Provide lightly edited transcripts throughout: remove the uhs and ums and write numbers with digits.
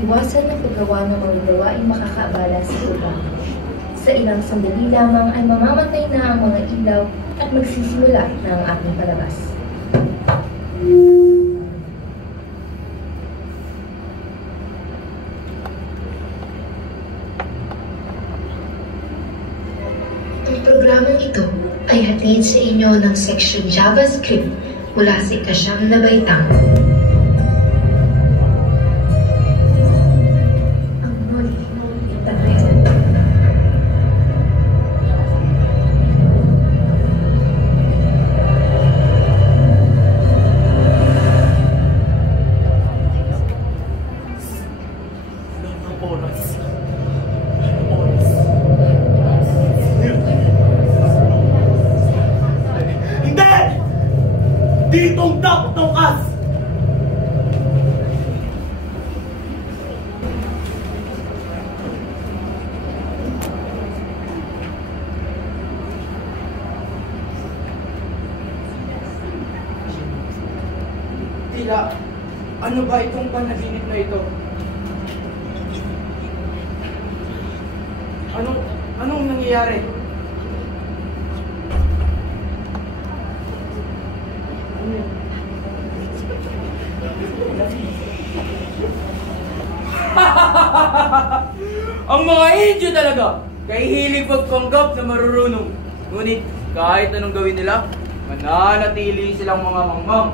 iwasan ang paggawa ng mga gawaing makakaabala sa iba. Sa ilang sandali lamang ay mamamatay na ang mga ilaw at magsisimula na ang ating palabas. Ang programang ito ay hatid sa inyo ng seksyon JavaScript mula sa ika-9 na baitang. Ditong tongkas! Tila, ano ba itong panaginip na ito? Anong nangyayari? Ang mga Indio talaga, kay hilig pagpanggap na marurunong. Ngunit kahit anong gawin nila, mananatili silang mga mangmang.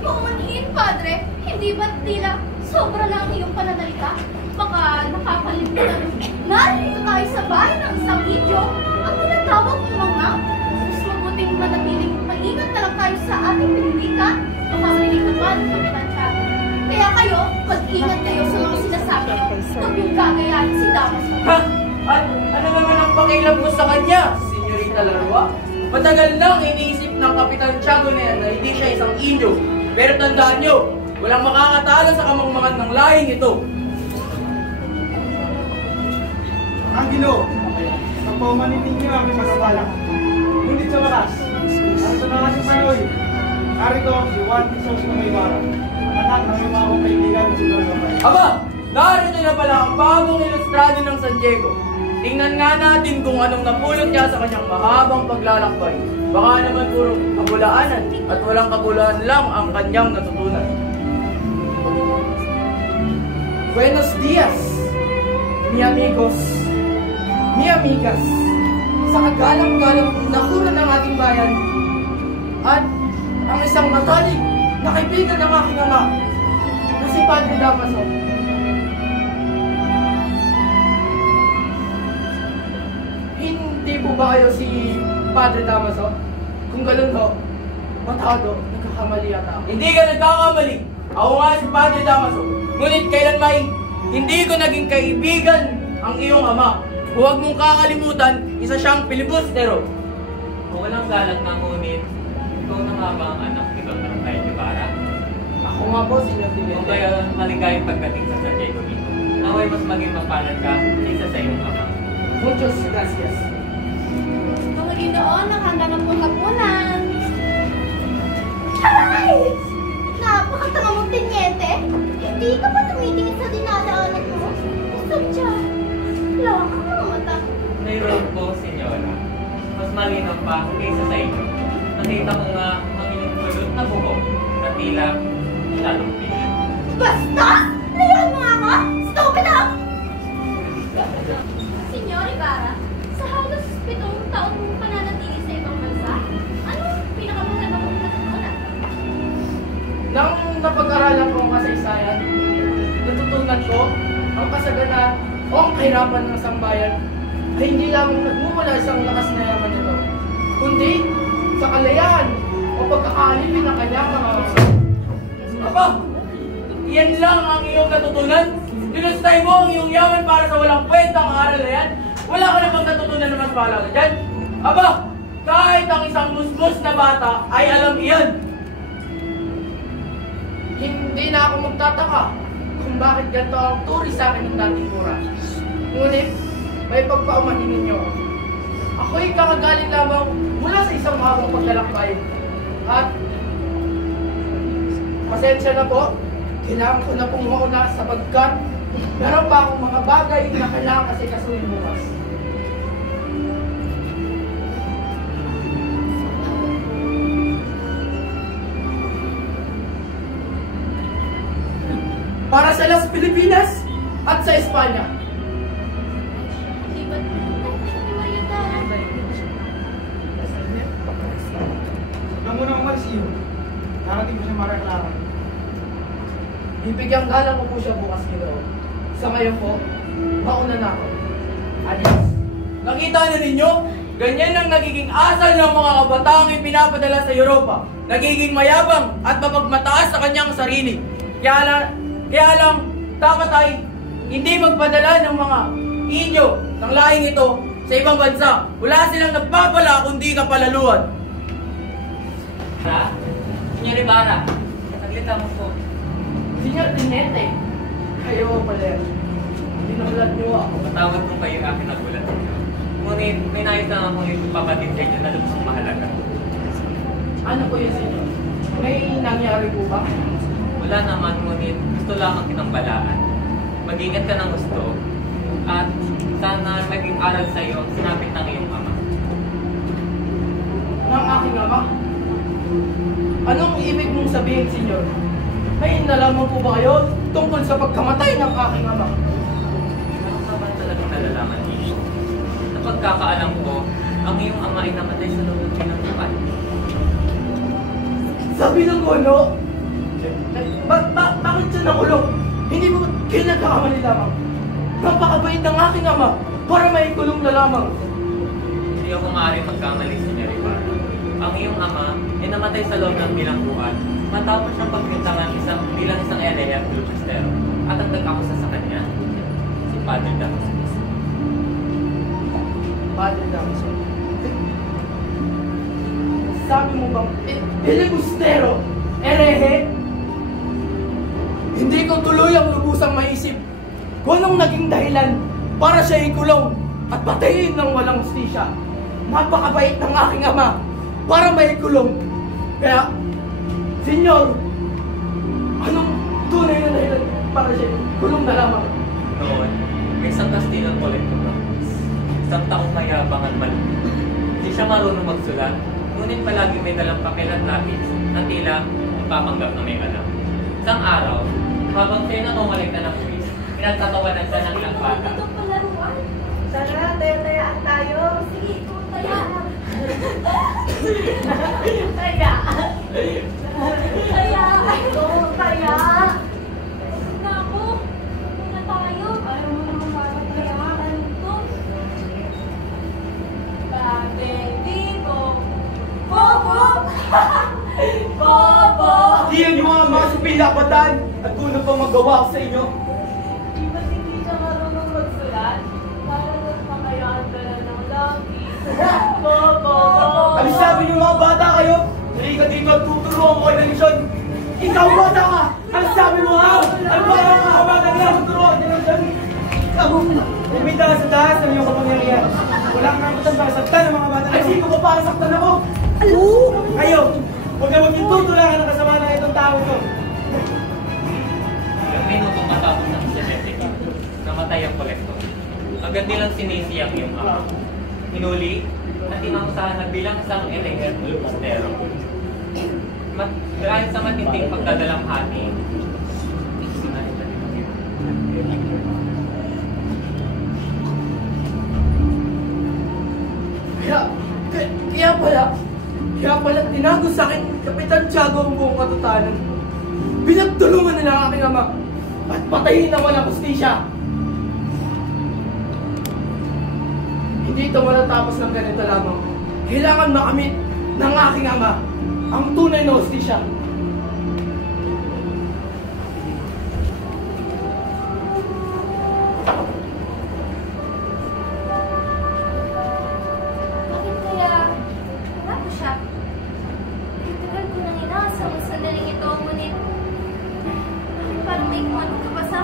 Maumanhin, Padre. Hindi ba't tila sobra lang iyong pananalita? Baka nakakalimutan. Narito tayo sa bahay ng isang Indio ang tinatawag ng mangmang. Mas mabuting manatiling maingat na lang tayo sa ating pinilikan. Baka marinig na ba ng Kapitan Tiago? Kaya kayo, mag-ingat kayo sa mga sinasabi niyo. Huwag yung gagayahin si Damas. Ha? At ano naman ang pakialam mo sa kanya, Senyorita Larua? Matagal nang iniisip ng Kapitan Tiago na yan na hindi siya isang Indio. Pero tandaan nyo, walang makakatalo sa kamangmangan ng lahing ito. Ang Ginoo, sa pamanitin niyo ang masabalak. Ngunit sa wakas, ang sa nakasing panoy, narito si Juan Pisos na may wara. Ang anak ng mga akong kaibigan na si Don Gabay. Aba, narito na pala ang bagong ilustrado ng San Diego. Tingnan nga natin kung anong napulot niya sa kanyang mahabang paglalakbay. Baka naman puro kabulaanan at walang kabulaan lang ang kanyang natutunan. Buenos dias, mi amigos, mi amigas. Sa kagalang-galang nakura ng ating bayan at ang isang matalik na kaibigan ng aking ama na si Padre Damaso. Hindi po ba kayo si Padre Damaso? Kung ganun ho, matado, nagkakamali yata ako. Hindi ka nagkakamali. Ako nga si Padre Damaso. Ngunit kailan may hindi ko naging kaibigan ang iyong ama. Huwag mong kakalimutan, isa siyang pilibustero. Kung walang galang na ngunit, ikaw na nga ba ang anak ni Dr. Rafael Guevara? Ako nga po, Senyor Kung Dimete. kaya maligayang pagdating sa San Diego dito, naway mas maging mapalad ka kaysa sa iyong ama. Muchos gracias. Mga Ginoon, nakahanda na pong hapunan. Aray! Napakatanga mong tinyete. Hindi ka pa tumitingin sa dinadaanan mo. Sadya, wala ka mga mata. Mayroon po, senyora. Mas malinaw pa kaysa sa inyo. Nakita ko nga ang inyong kulot na buhok na tila lalong pili. Basta! Layan mo ako! Stupid up! Senyor Ibarra, sa halos 7 taon mong pananatili sa ibang bansa, ano pinakamaganda mong natutunan? Nang napag-aralan ko ang kasaysayan, natutunan ko ang kasaganan o ang kahirapan ng sambayan ay hindi lamang nagmumula sa lakas na yaman nito, kundi sa kalayaan o pagkakaalipin ng kanyang mga maso. Aba, yan lang ang iyong natutunan? Dinustay mo ang iyong yaman para sa walang kwentang aral na yan? Wala ka namang natutunan na mas mahalaga dyan? Aba, kahit ang isang musmus na bata ay alam iyan. Hindi na ako magtataka kung bakit ganito ang turi sa akin ng dating mura. Ngunit, may pagpaumahin ninyo. Ako'y kakagaling lamang mula sa isang mahabang paglalakbay. At, pasensya na po, Kailangan ko na pong mauna sapagkat meron pa akong mga bagay na kailangan kasi kasuhin bukas. Para sa Las Pilipinas at sa Espanya. Hindi ba hindi mariandahan? Huwag mo na umalis iyo. Narating ko siya Maria. Bibigyan galang ko po siya bukas, Ginoo. Sa ngayon po, mauna na ako. Adios. Nakita na ninyo? Ganyan ang nagiging asal ng mga kabataang ipinapadala sa Europa. Nagiging mayabang at mapagmataas sa kanyang sarili. Kaya lang, dapat ay hindi magpadala ng mga inyo ng laing ito sa ibang bansa. Wala silang nagpapala kundi kapalaluan. Senyor Ibarra, saglit mo po. Senyor Tinete, kayo pala. Tinulat niyo ako. Matawag ko kayo akin na gulat ninyo. Ngunit may nais lang akong ipapatid sa inyo na lubusang mahalaga. Ano po yun, senyor? May nangyari po ba? Wala naman, ngunit gusto lamang kitang balaan. Mag-ingat ka ng gusto at sana maging aral sa iyo ang sinapit ng iyong ama. Ng aking ama? Anong ibig mong sabihin, senyor? May nalaman po ba kayo tungkol sa pagkamatay ng aking ama? Meron naman talagang nalalaman niyo. Sa pagkakaalam ko, ang iyong ama ay namatay sa loob ng pinagbukan. Sabi ng gulo? Bakit siya nakulong? Hindi mo kayo nagkakamali lamang. Napakabait ng aking ama para may kulong na lamang. Hindi ako maaaring magkamali, Senyor Ibarra. Ang iyong ama ay namatay sa loob ng bilangguan matapos siyang pagbintangan bilang isang elehe at filibustero. At ang nag-akusa sa kanya, si Padre Damasus. Padre Damasus? Sabi mo bang filibustero? Erehe? Hindi ko tuluyang lubusang maisip kung anong naging dahilan para siya ikulong at patayin ng walang hustisya. Napakabait ng aking ama para maikulong. Kaya, senyor, anong tunay na dahilan para siya kulong na lamang? Noon, may isang Kastilang kolektor. Isang taong mayabang at malupit. Hindi siya marunong magsulat, ngunit palagi may dalang papel at lapis na tila ipapanggap na may alam. Isang araw, habang siya'y nangungalikta ng quiz, pinagtatawanan siya ng ilang bata. Ito palaruan. Tara, taya-tayaan tayo. Sige, ito taya. Taya. Taya. Ito, taya. Naku, muna tayo. Ayaw mo naman parang tayaan. Ito. Bakit dito? Bobo! Bobo! Diyan yung mga supilapatan at kung ano pang magawa ko sa inyo. Di ba't hindi siya marunong magsulat? Parang makayaan ka na ng laki. Bobo! Ano sabi niyo mga bata kayo? Hindi ka dito at tuturuan ko kayo ng misyon. Ikaw bata ka! Ano sabi mo ha? Ano ba mga bata ka? Tuturuan din ang sabi. Lumita ka sa taas ng iyong kapangyarihan. Wala kang kamutan para saktan ng mga bata. Ay, sino ko para saktan ako? Kayo, huwag na magtutulakan ng kasama ng itong tao ito. Ilang minutong matapos ng sinetik, namatay ang kolektor. Agad nilang sinisi ang iyong ama. Hinuli at tinangsahan na bilang isang elehe at filibustero. Dahil sa matinding pagdadalamhati, Kaya pala tinago sa akin Kapitan Tiago ang buong katotohanan. Pinagtulungan nila ang aking ama at patayin na walang hustisya. Hindi ito matatapos ng ganito lamang. Kailangan makamit ng aking ama ang tunay na hustisya. Bakit kaya wala ko siya? Tagal ko nang inaasang ang sandaling ito, ngunit bakit parang may kung anong kabasa?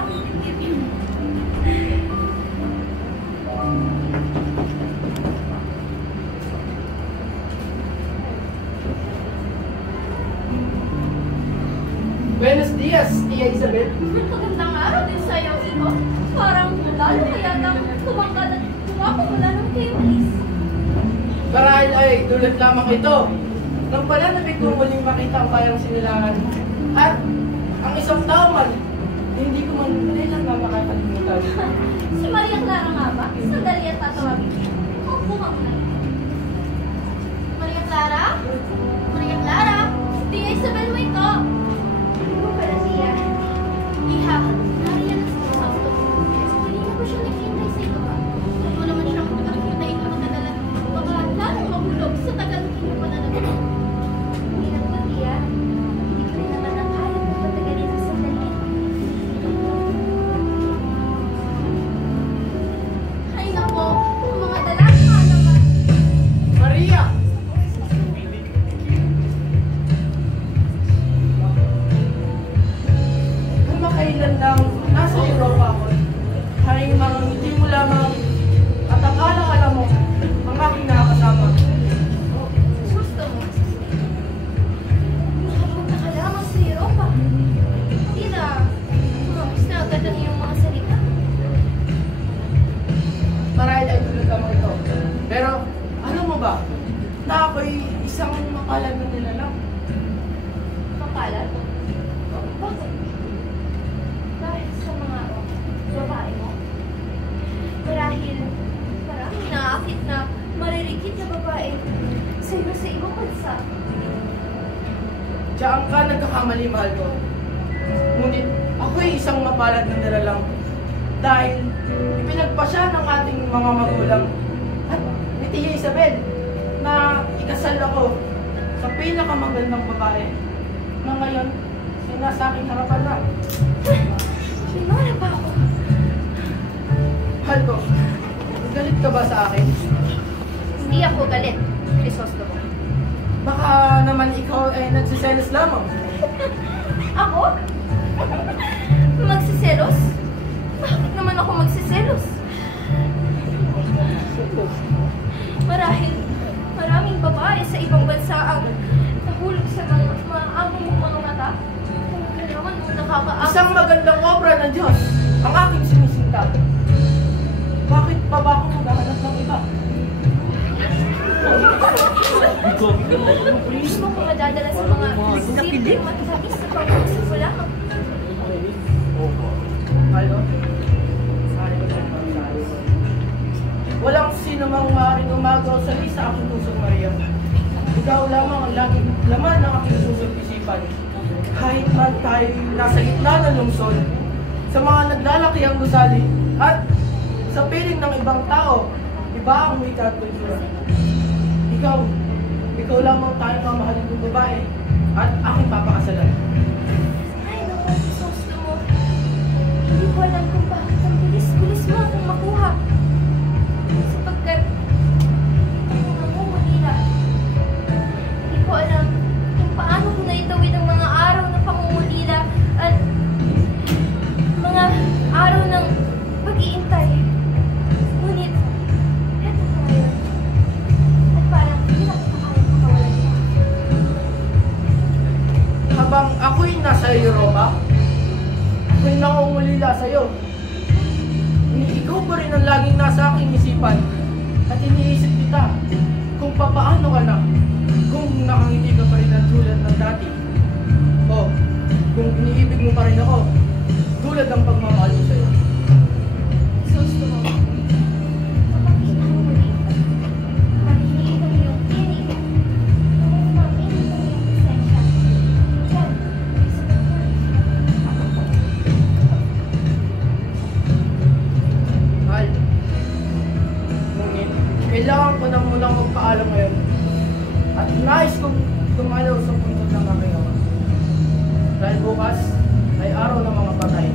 Tia Isabel? Magandang araw din sa'yo, Iko. Parang lalo ka yatang tumangkad at tumako mula nung kayo alis. Marahil ay tulad lamang ito. Nang pananabig ko muling makita ang bayang sinilangan. At ang isang tao man, hindi ko man kailan na makakalimutan. Si Maria Clara nga ba? Sandali at tatawagin. Upo ka muna. Maria Clara? Maria Clara? Tia Isabel mo ito. Ano pala siya? Iha, nariyan na sa sauto. Hindi na ko siya nakita sa ito ba? Ano naman siyang nakakita ito magdadala. Baka lalong mahulog sa tagal ng inyong pananabig. Hindi na ba, Tia? Hindi ko rin naman nakayang magpatagalin ang sandali. Ay nako, ang mga dalaga naman. Maria! Kung makailan lang nasa Europa ako, haring mga ngiti mo lamang at akala mo ang aking nakakasama. Gusto mo? Nakapunta ka lamang sa Europa. Hindi na tumapos na agad ang iyong mga salita. Marahil ay tulad lamang ito. Pero, alam mo ba, na ako'y isang makalag na nilalang. Makalat? Bakit? Dahil sa mga babae mo? Marahil maraming naakit na maririkit na babae sa'yo sa ibang bansa. Diyan ka nagkakamali, mahal ko. Ngunit ako'y isang mapalad na nilalang dahil ipinagpasya ng ating mga magulang at ni Tia Isabel na ikasal ako sa pinakamagandang babae na ngayon ay nasa aking harapan na. Sinara ba ako? Mahal ko, galit ka ba sa akin? Hindi ako galit, Crisostomo. Baka naman ikaw ay nagsiselos lamang. Ako? Magsiselos? Bakit naman ako magsiselos? Marahil maraming babae sa ibang bansa ang nahulog sa mga maamong mga mata. Kung naman nakakaakit. Isang magandang obra ng Diyos ang aking sinisinta. Bakit pa ba ako maghahanap ng iba? Mismo ko madadala sa mga simpleng matagis sa pag-uusap mo lamang. Halo? Walang sino mang maaaring umagaw sa aking pusong Maria. Ikaw lamang ang laging laman ng aking pusong isipan. Kahit man tayo nasa gitna ng lungsod, sa mga naglalaki ang gusali, at sa piling ng ibang tao, iba ang wika at kultura. Ikaw lamang tayong mamahalin ng babae at aking papakasalan. Ay, naku, Crisostomo. Hindi ko alam kung bakit ang bilis-bilis mo akong makuha. Sapagkat ako namumulila. Hindi ko alam kung paano ko naitawid ang mga araw na pangungulila at mga araw ng pag-iintay. Ngunit, eto ko ngayon. At parang hindi na kita kaya makawalan niya. Habang ako'y nasa Europa, ako'y nangungulila sa'yo. Ikaw pa rin ang laging nasa aking isipan at iniisip kita kung papaano ka na, kung nakangiti ka pa rin ang tulad ng dati. O, kung iniibig mo pa rin ako, tulad ng pagmamahal ko sa'yo. Crisostomo, kapag kita mo muli, makinig ang iyong tinig. Makinig ang iyong presensya. Yan, sa Mahal, ngunit kailangan ko na munang magpaalam ngayon at nais kong dumalaw sa puntod ng aking ama. Dahil bukas ay araw ng mga patay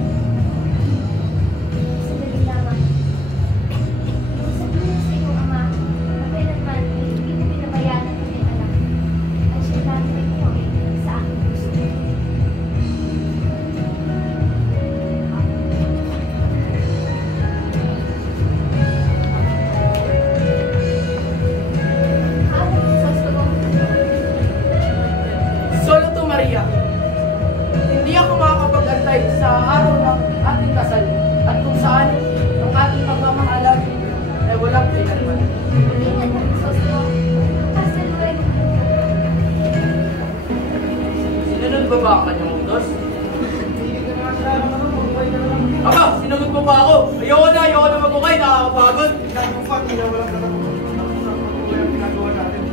Ayoko na magbukay, nakakapagod. Ginagawa pa, tila walang katapos yung ginagawa natin.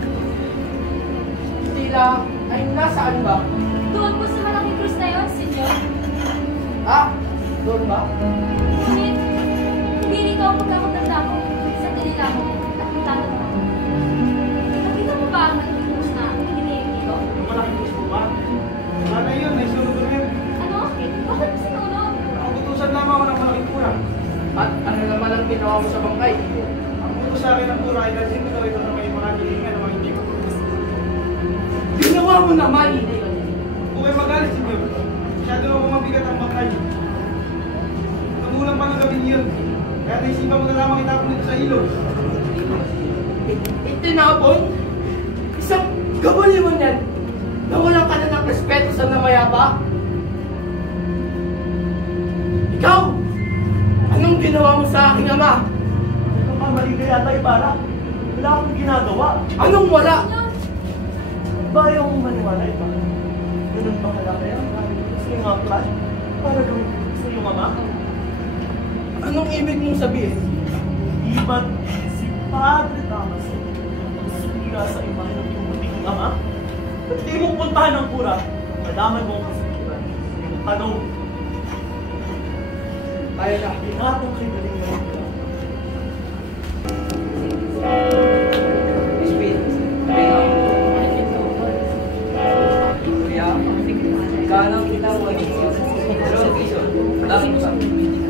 Tila, ay nasaan ba? Doon po sa malaking krus na yun, senyor. Ah, doon ba? Ngunit, hindi ikaw ang pagkakatanda ko. Sandali lang ako. Nakita mo ba? Nakita mo ba ang malaking krus na hinihing dito? Yung malaking gusto ba? Sana yun, may sunod na yun. Ano? Bakit mo sinunod? Nakutusan lamang ako ng malaking pura. At ano naman ang ginawa mo sa bangkay? Ang utos sa akin ng pura ay dalhin ko ito na may mga hilingan na mga hindi ko. Ginawa mo naman! Huwag kayo magalit, senyor. Masyado naman mabigat ang bangkay. Nagulang pa ng gabing yun. Kaya naisipan mo na lamang itapon nito sa ilog. Itinapon? Isang gabuliwan yan! Nawalan ka na ng respeto sa namayapa? Ikaw! Anong ginawa mo sa aking ama? Mali ka yata para. Wala akong ginagawa. Anong wala? Ba yung maniwala iba? Ganun ba kalaki ang sa iyong mga plan? Para gawin sa iyong ama? Anong ibig mong sabihin? Iban si Padre Damas ang sumira sa imahe ng iyong munting ama? Ba't di mo puntahan ang pura? Malaman mo ang kasikiran. Tanong, Tayo na. ingatong kayo galing na rin. Speed. Kuya, kanang kita mo ay pero vision. Bakit ba?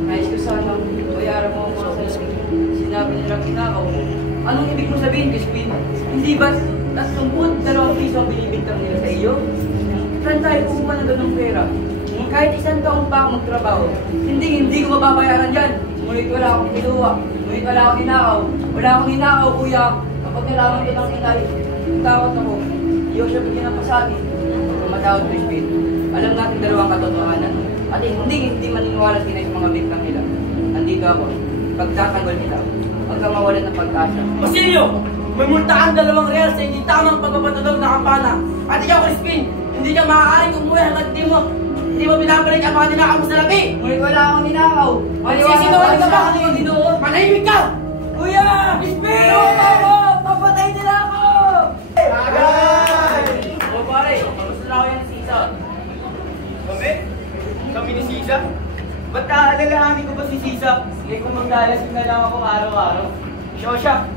Nais ko sana bayaran mo ang mga salamin. Sinabi nilang kinakaw mo. Anong ibig mo sabihin, Crispin? Hindi ba 32 piso ang binibintang nila sa iyo? Saan tayo kumuha na doon ng pera? Kahit isang taon pa ako magtrabaho, hindi ko mababayaran yan. Ngunit wala akong kinuha. Ngunit wala akong ninakaw. Wala akong ninakaw, kuya. Kapag nalaman ko ng inay, takot ako. Iyo siya bigyan ng pasabi. Tumatawag, Crispin. Alam natin dalawang katotohanan. At hindi maniniwala sila sa mga bintang nila. Nandito ako. Pagtatanggol nila, huwag kang mawalan ng pag-asa. Basilio! May multahan 2 real sa hindi tamang pagpapatulog na kampana. At ikaw, Crispin, hindi ka maaaring umuwi hanggat hindi mo pinapalik ang mga ninakaw mo sa labi! Ngunit wala akong ninakaw. Magsisinungaling ka ba? Ginoo. Manahimik ka! Kuya! Crispin! Papatay nila ako! Agay! O pare, kamusta na ako yan si Isa? Kami? Kami ni Sisa? Ba't aalalahanin ko ba si Sisa? Eh kung maglalasing na lang ako araw-araw. Siya,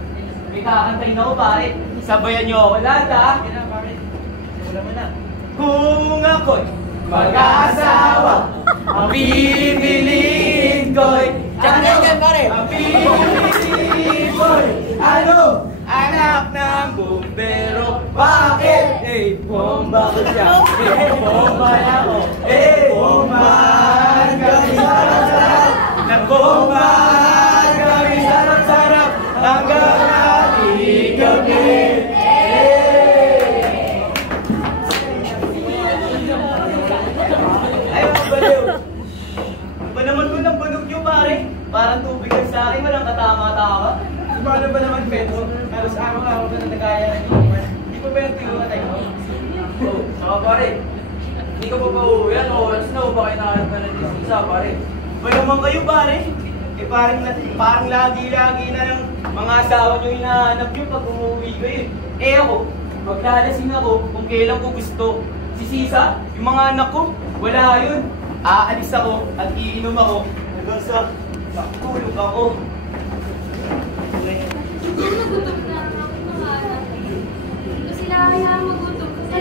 may kakantayin ako pare. Sabayan niyo ako lahat ha? Yan na pare. Wala mo na. Kung ako'y mag-aasawa, ang pipiliin ko'y ang pipiliin ko'y ano? Anak ng bumbero. Bakit? Eh, bomba ko siya. Eh, bomba na ako. Eh, bomba kami sarap-sarap. Nagbomba kami sarap-sarap. Hanggang ating gabi. Ay, mga baliw. Ba naman ko ng banog nyo, pare? Parang tubig lang sa akin, walang katama-tama. Paano ba naman, Pedro? Halos araw-araw ka na nagaya ng iwan. Hindi pa ba yung tuyo ka tayo? Oh, saka pare, hindi ka pa pauwi yan. Oras na, bakit nakahanap ka na din si Isa, pare? Ba naman kayo, pare? Eh parang lagi-lagi na lang mga asawa nyo hinahanap nyo pag umuwi kayo. Eh ako, maglalasing ako kung kailan ko gusto. Si Sisa, yung mga anak ko, wala yun. Aalis ako at iinom ako hanggang sa matulog ako. Diyan nagutom na ang aking mga anak. Hindi ko sila kaya magutom. Kasi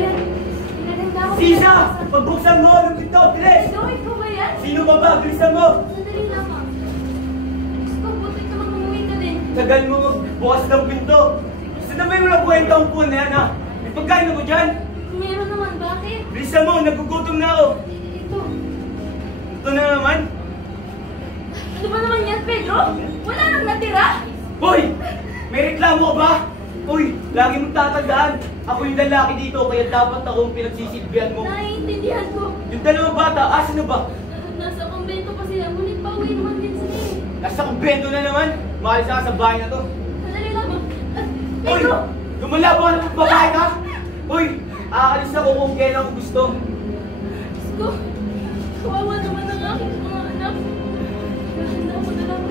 pinaganda ko. Sisa! Pagbuksan mo! Anong pinto? Bilis! Ikaw, ikaw ba yan? Sino ba ba? Bilisan mo! Sandali lamang. Gusto ko, buti ka mag-umuwi ka din. Tagal mo magbukas ng pinto. Saan na ba yung walang kwentang po na yan ha? May pagkain ako dyan. Meron naman, bakit? Bilisan mo! Nagugutom na ako! Ito. Ito na naman. Ano ba naman yan, Pedro? Wala nang natira? Hoy! May reklamo ka ba? Uy! Lagi mong tatandaan. Ako yung lalaki dito kaya dapat akong pinagsisilbihan mo. Naiintindihan ko. Yung dalawang bata, asan na ba? Nasa kumbento pa sila, ngunit pauwi naman din sila eh. Nasa kumbento na naman. Maalis ka sa bahay na to. Sandali lamang. Uy! Pedro! Lumalaban ka ng babae ka? Uy! Aalis ako kung kailan ko gusto. Diyos ko, kawawa naman ang aking mga anak. Nahanda mo na lang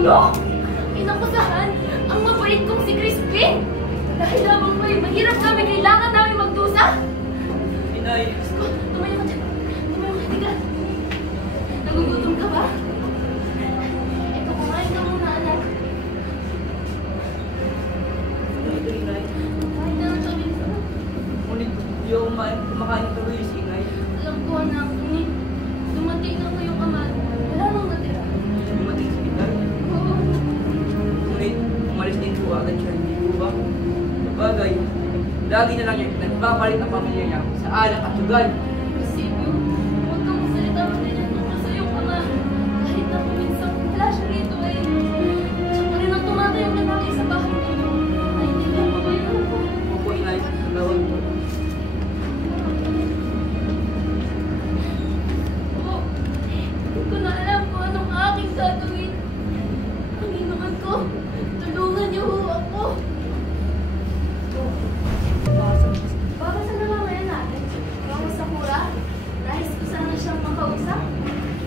Ano? Inakusahan ang mabait kong si Crispin? Dahil lamang may mahirap namin, kailangan namin magdusa? Inay. Tumayo ka dyan. Tumayo ka, tiga. Nagugutom ka ba? Ito, kumain ka muna, anak. Ito, Inay. Kumain ka na kami. Ngunit di ako kumakain ng tuloy si Inay. Alam ko, anak. Dumating na ko yung ama. Wala nang natira. Dumating si Inay. Oo. Ngunit umalis din po agad siya. Hindi po ba? Sabagay, lagi na lang niya nagpapalit ang pamilya niya sa alak at sugal. Silvio, huwag kang magsalita ng ganyan tungkol sa iyong ama. Kahit na kuminsan wala siya rito ay siya pa rin ang tumatayong lalaki sa bahay ninyo. Naintindihan mo ba yun? Opo, Inay. Gawin po. Oo. Hindi ko na alam kung anong aking gagawin. Panginoon ko, tulungan niyo ho ako. Babasa na mamaya natin. Mga Sakura, nais ko sana siyang makausap.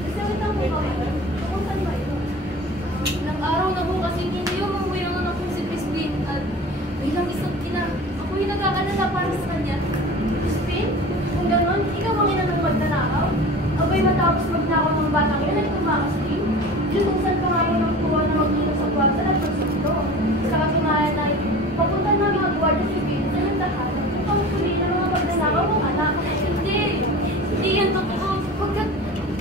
Kasi wait lang po kami. Pumunta ba ito? Ilang araw na po kasi hindi umuwi ang anak kong si Crispin. At bilang isang ina, ako'y nag-aalala para sa kanya. Crispin, kung gano'n, ikaw ang ina ng magdanakaw? Abay matapos magnakaw ng batang yan ay tumakasling. Inutusan pa nga ako ng tuwa na mag-inom sa kwarta at magsundo. Sa katunayan ay, papunta na mga gwardiya civil sa landahan upang puli ng mga magnanakaw ng anak. Hindi yan totoo. Pagkat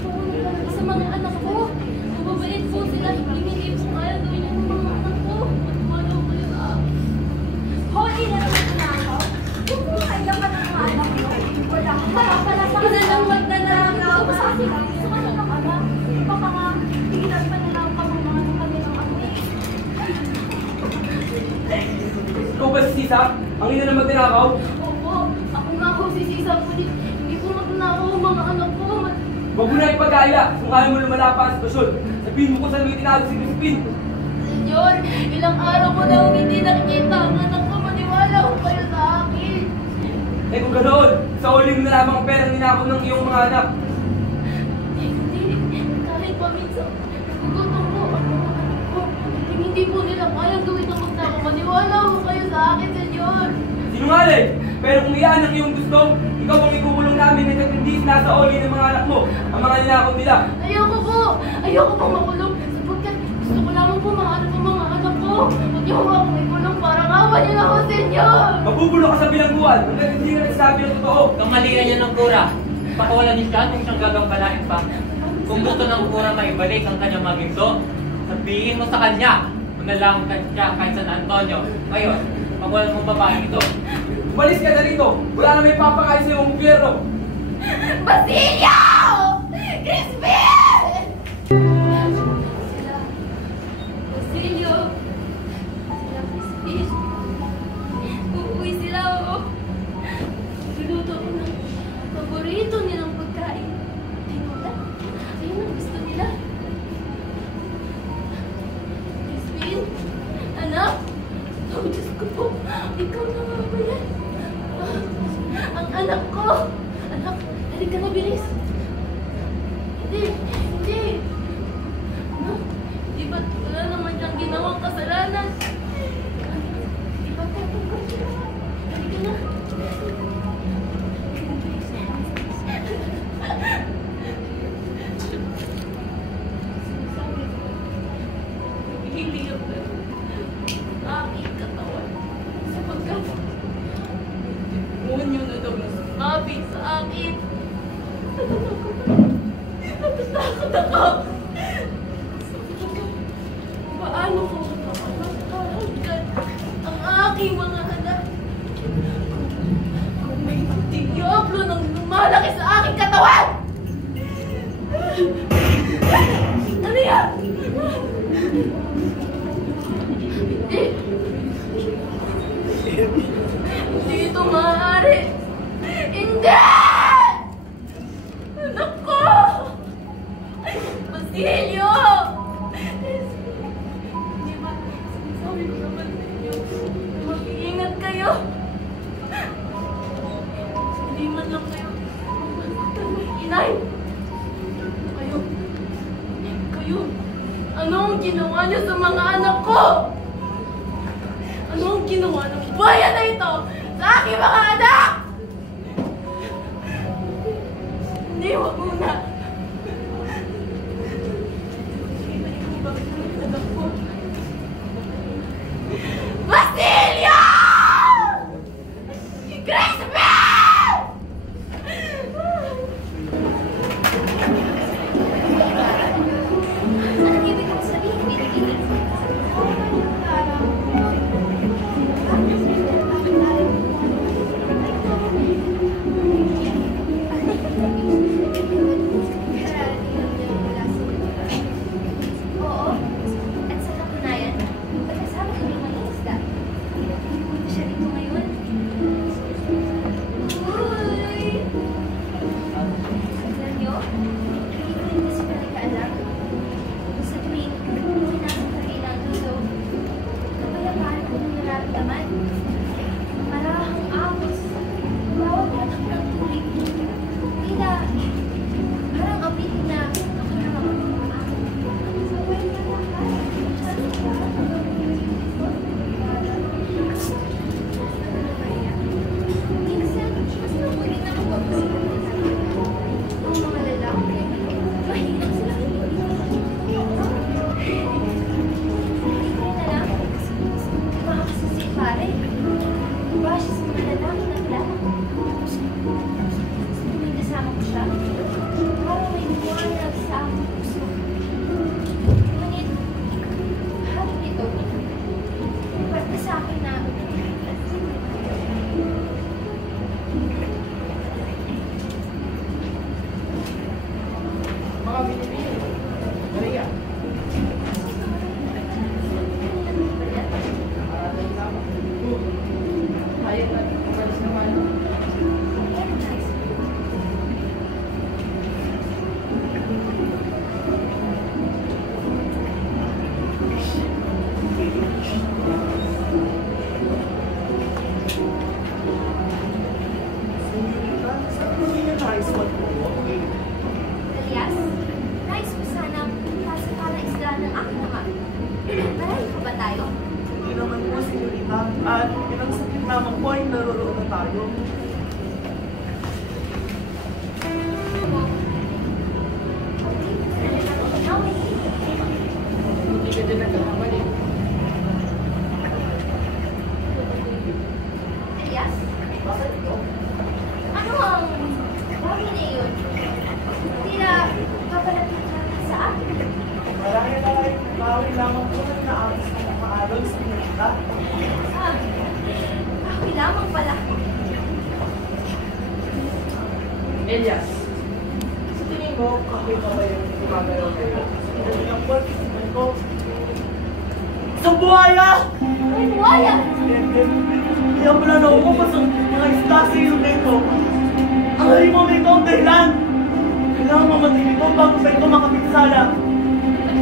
pumunod ka na sa mga anak ko. Mababait po sila. Hindi po kaya gawin yan ng mga anak ko. Matuwalaw kayo na. Holy na ng magnanakaw? Kung kaya ka ng mga anak ko, wala ka pala sa kanila ng magnanakaw. Sa kanila ng anak. Baka nga, higitan pa nila ang pamamahan ng kanilang anak. Ikaw ba si Sisa? Ang ina na magnanakaw? Oo, ako nga ho si Sisa, ngunit hindi ko magnanakaw ang mga anak ko. Huwag mo na ipag-aaya kung kaya mo lumala pa ang sitwasyon. Sabihin mo kung saan may tinago si Crispin. Senyor, ilang araw ko na hindi nakikita ang anak ko. Maniwala ko kayo sa akin. Eh kung ganoon, sa uli mo na lamang ang perang ninakaw ng iyong mga anak. Hindi, kahit paminsan, nagugutom po ang mga anak ko. Hindi po nila kayang gawin ang magnakaw. Maniwala ko kayo sa akin, senyor. Sinungaling! Pero kung iyan ang iyong gusto, ikaw ang ikukulong namin na hindi nasa oli ng mga anak mo, ang mga ninakaw nila. Ayoko po! Ayoko po makulong. Sapagkat gusto ko lamang po mahanap ang mga anak ko. Huwag niyo ako ikulong para kawa niyo na ako, senyor. Mabubulo ka sa bilangguan hanggang hindi na nagsasabi ng totoo. Kamalian niya ng kura. Pakawalan niya siya kung siyang gagambalain pa. Kung gusto ng kura maibalik ang kanyang mga ginto, sabihin mo sa kanya. Manalang ka siya kahit San Antonio. Ngayon, pakawalan mong babaeng ito. Umalis ka na rito! Wala na may papakain sa iyong gobyerno! Basilio! Crispin! Basilio! Crispin! Uuwi sila, oo. Luluto ko ng paborito nilang pagkain. Tinola, ayun ang gusto nila. Crispin! Anak! Oh, Diyos ko po! Ikaw na nga ba yan? Ang anak ko! Anak, halika na bilis! Hindi! Ano? Di ba't wala naman siyang ginawang kasalanan? Di ba't tatanggol siya? Halika na! Hindi ako aking katawan sapagkat ngunyo na daw na sumabit sa akin. Natatakot ako. Paano ko makakahanggan ang aking mga anak kung may tiyablo nang lumalaki sa aking katawan? Ano yan? Hindi ito maaari. Hindi! Anak ko! Basilio! Hindi ba? Sinasabi ko naman sa inyo. Mag-iingat kayo. Hindi man lang kayo. Inay! Kayo. Anong ginawa niyo sa mga anak ko? Ano ang ginawa ng bayan na ito sa aking mga anak? Hindi, wag muna. Basilio! Crispin! Anong ibig kong sabihin, Pinipili? Oo. At sa katunayan, pagkasama ko yung mga isda. Punta siya dito ngayon. Uy! Alam niyo, hindi ko rin kasi talaga alam. Sa tuwing pinasok na rin ang lulo, kapayapaan ko nung nararamdaman. Marahang amos, bawat latak ng tubig. Tila, parang abitin na ako na mapapaan. Sabay na minsan, mas nakulit ako pagpasimulan sa kanila. Ang mga lalaki, mahirap sila hindi ko rin alam. Baka kasi si pare, iba siya sa mga lalaki na kilala ko. May kasama ko siya, parang may buwanag sa aking puso. Ngunit, harap nito, parte sa akin na Mga Pilipino, Maria. Ayaw natin umalis naman. Senyorita, saan mo niya nais magpunta? Elias, nais ko sana punta sa palaisla ng aking ama. Marami pa ba tayo? Hindi naman po, senyorita. At ilang sakit naman po ay naroon na tayo. Hindi ka din nagkakamali. Elias, ano ang bagay na iyon? Tila, papalapit ka sa akin. Marami na ay bawi lamang po na naayos ng mga araw, senyorita. Ah, ako lamang pala. Elias, sa tingin mo, kahoy pa ba yung gumagalaw kayo? Hindi lang po, tingnan ko. Sa buhaya! Ay, buhaya! Kaya pala nauupas ang mga isda sa iyo dito. Ang halimaw nito ang dahilan. Kailangan mamatay ito bago pa ito makapinsala.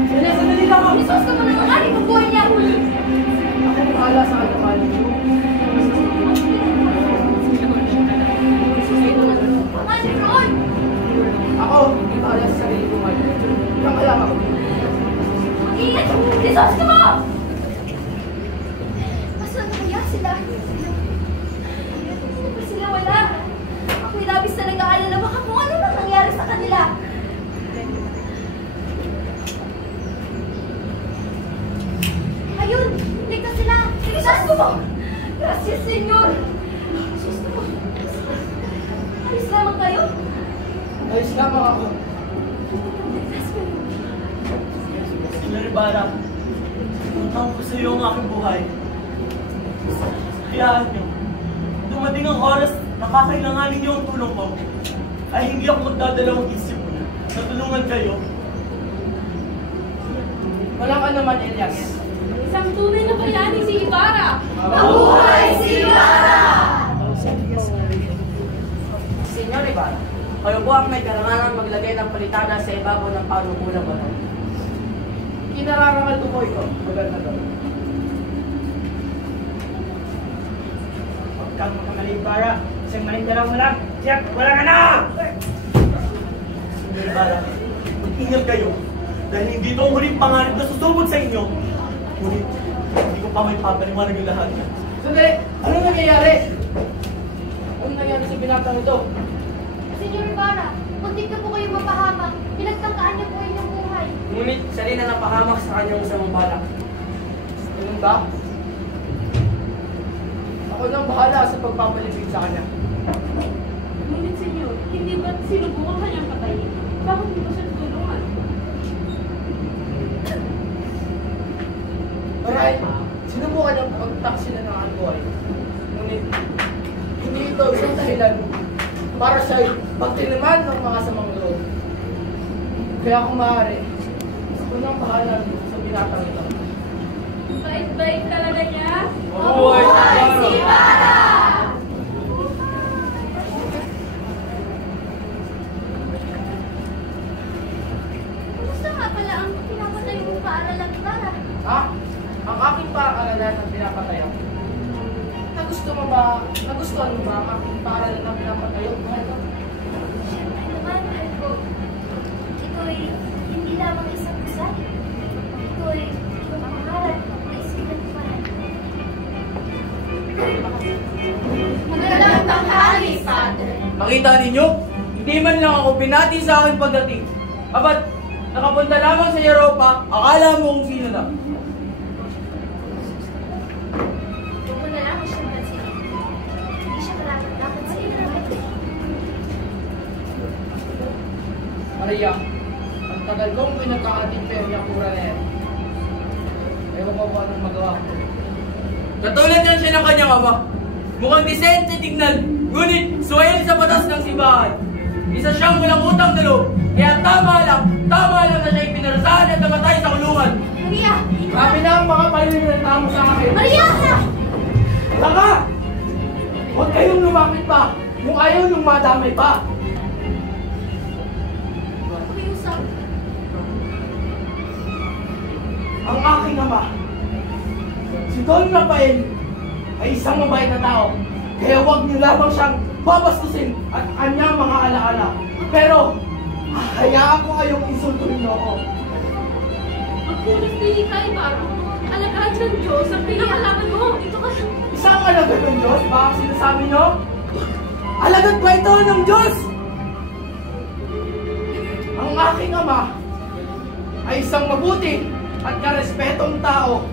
Elias, sandali lang ako. Isos ka mo ng mga aling buhay niya! Ako bahala sa ano kanya niyo. Pamanin roon! Ako, bahala sa sarili ko ngayon. Diyan ka lang ako. Mag-ingat! Isos ka mo! Masaan kaya sila? Saan ba sila wala? Ako'y labis na nag-aalala baka kung ano nang nangyari sa kanila. Ayun! Ligtas sila! Isos ko mo! Gracias, Senyor! Isos ko mo! Alis lamang kayo! Ayos lamang ako. Ligtas ko! Senyor Ibarra, utang ko sa iyo ang aking buhay. Hayaan niyo. Dumating ang oras na kakailanganin niyo ang tulong ko. Ay hindi ako magdadalawang isip na tulungan kayo. Walang ano man, Elias. Isang tunay na bayani si Ibarra! Mabuhay si Ibarra! Senyor Ibarra, kayo po ang may karangalan maglagay ng palitana sa ibabaw ng panukulang bato. Kinararangal ko po ito, gobernador. Huwag kang makamali, Ibarra. Isang manindalaw mo lang. Siyak, walang ano! Senyor Ibarra, mag-ingat kayo. Dahil hindi ito ang huling panganib na susubod sa inyo. Ngunit, hindi ko pa may papaliwanag yung lahat. Sandali! Anong nangyayari? Anong nangyayari sa binatang ito? Senyor Ibarra, muntik na po kayo mapahamak. Pinagtangkaan niyo po inyong buhay. Ngunit siya rin na napahamak sa kanyang masamang balak. Ganun ba? Ako nang bahala sa pagpapalibig sa kanya. Ngunit senyor, hindi ba't sinubukan kanyang patayin? Bakit hindi ba siya tutulungan? Maray, sinubukan niyang pagtaksila ng buhay. Ngunit, hindi ito isang dahilan para siya'y pagtiliman ng mga samang loob. Kaya kung maaari, ako nang bahala sa binatang ito. Bait-bait talaga niya? Mabuhay si Ibarra! Kumusta nga pala ang pinapatay mong paaralang Ibarra? Ha? Ang aking paaralan ang pinapatayo. Nagustuhan mo ba ang aking paaralan ang pinapatayo? Siyempre naman, Alco. Ito ay hindi lamang isang gusali. Ito ay iyong pangalan na isinagparan. Magandang tanghali, Padre. Makita ninyo? Hindi man lang ako binati sa akin pagdating. Abat, nakapunta lamang sa Europa, akala mo kung sino na. Huwag mo na lamang siyang pansin. Hindi siya karapat-dapat sa iyo. Maria, ang tagal kong pinagkakatimper yung kura na yan. Ewan ko kung anong magawa ko. Katulad yan siya ng kanyang ama. Mukhang disente tignan, ngunit suwail sa batas ng simbahan. Isa siyang walang utang na loob, kaya tama lang na siya'y pinarasahan at namatay sa kulungan. Maria! Sabi na ang mga palinirita mo sa akin. Maria! Saka! Huwag kayong lumapit pa kung ayaw nung madamay pa. Pakiusap. Ang aking ama, si Don Rafael, ay isang mabait na tao. Kaya huwag niyo lamang siyang babastusin at kanyang mga alaala. Pero, hayaan ko kayong insultuhin niyo ako. Magpunas din ka, Ibarra. Alagad ng Diyos ang pinakalaban mo. Dito ka lang. Isang alagad ng Diyos? Baka sinasabi niyo? Alagad ba ito ng Diyos? Ang aking ama ay isang mabuti at karespetong tao.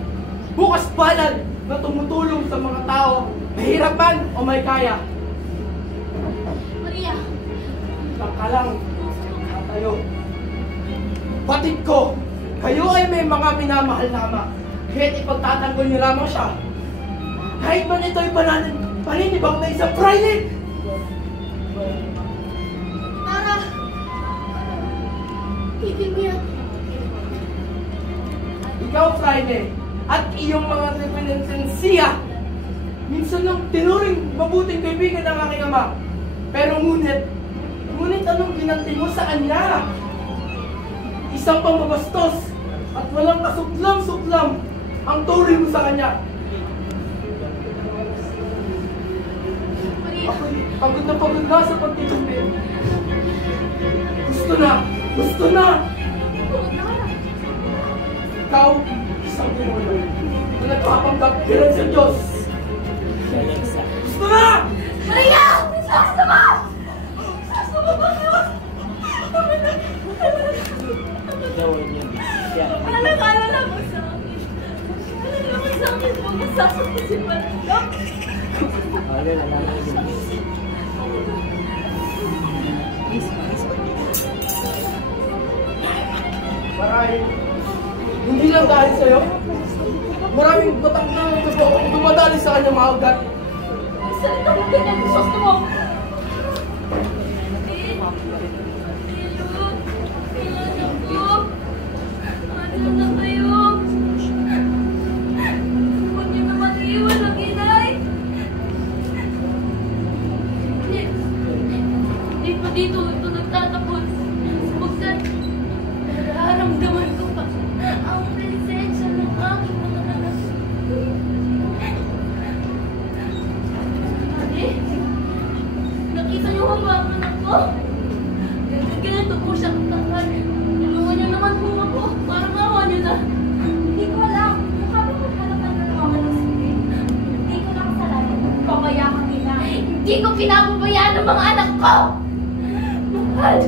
Bukas palad na tumutulong sa mga tao, mahirapan o may kaya. Maria! Saka lang, tayo. Batid ko, kayo ay may mga minamahal na ama. Kaya't ipagtatanggol niyo lamang siya. Kahit man ito'y paninibang na isang Friday. Para! Tigil mo yan. Ikaw, Friday, at iyong mga repensensiya, minsan lang tinuring mabuting kaibigan ng aking ama. Pero ngunit anong ginanti mo sa kanya? Isang pambabastos at walang kasuklam-suklam ang turing mo sa kanya. Maria! Ako'y pagod na sa pagtitumpin. Gusto na! Ikaw, isang demonyo na nagpapanggap bilang sa Diyos. Gusto na! Maria! Gusto mo! Gusto mo ba yun? Alala mo sa akin. Alala mo sa akin. Huwag masasakot si Padre. Maray, hindi lang dahil sa'yo. Maraming batang na dumadali sa kanya mga ugat. Salita mo ganyan. Gusto mo. Ano na kayo? Huwag niyo naman iwan ang inay. Hindi pa dito ito nagtatapos. Buksan, nararamdaman ko pa ang presensya ng aking mga anak. Ate, nakita niyo ba ang anak ko? Ganito po siya katangal. Tulungan niyo naman po ako. Hindi ko pinapabayaan ng mga anak ko! Mahal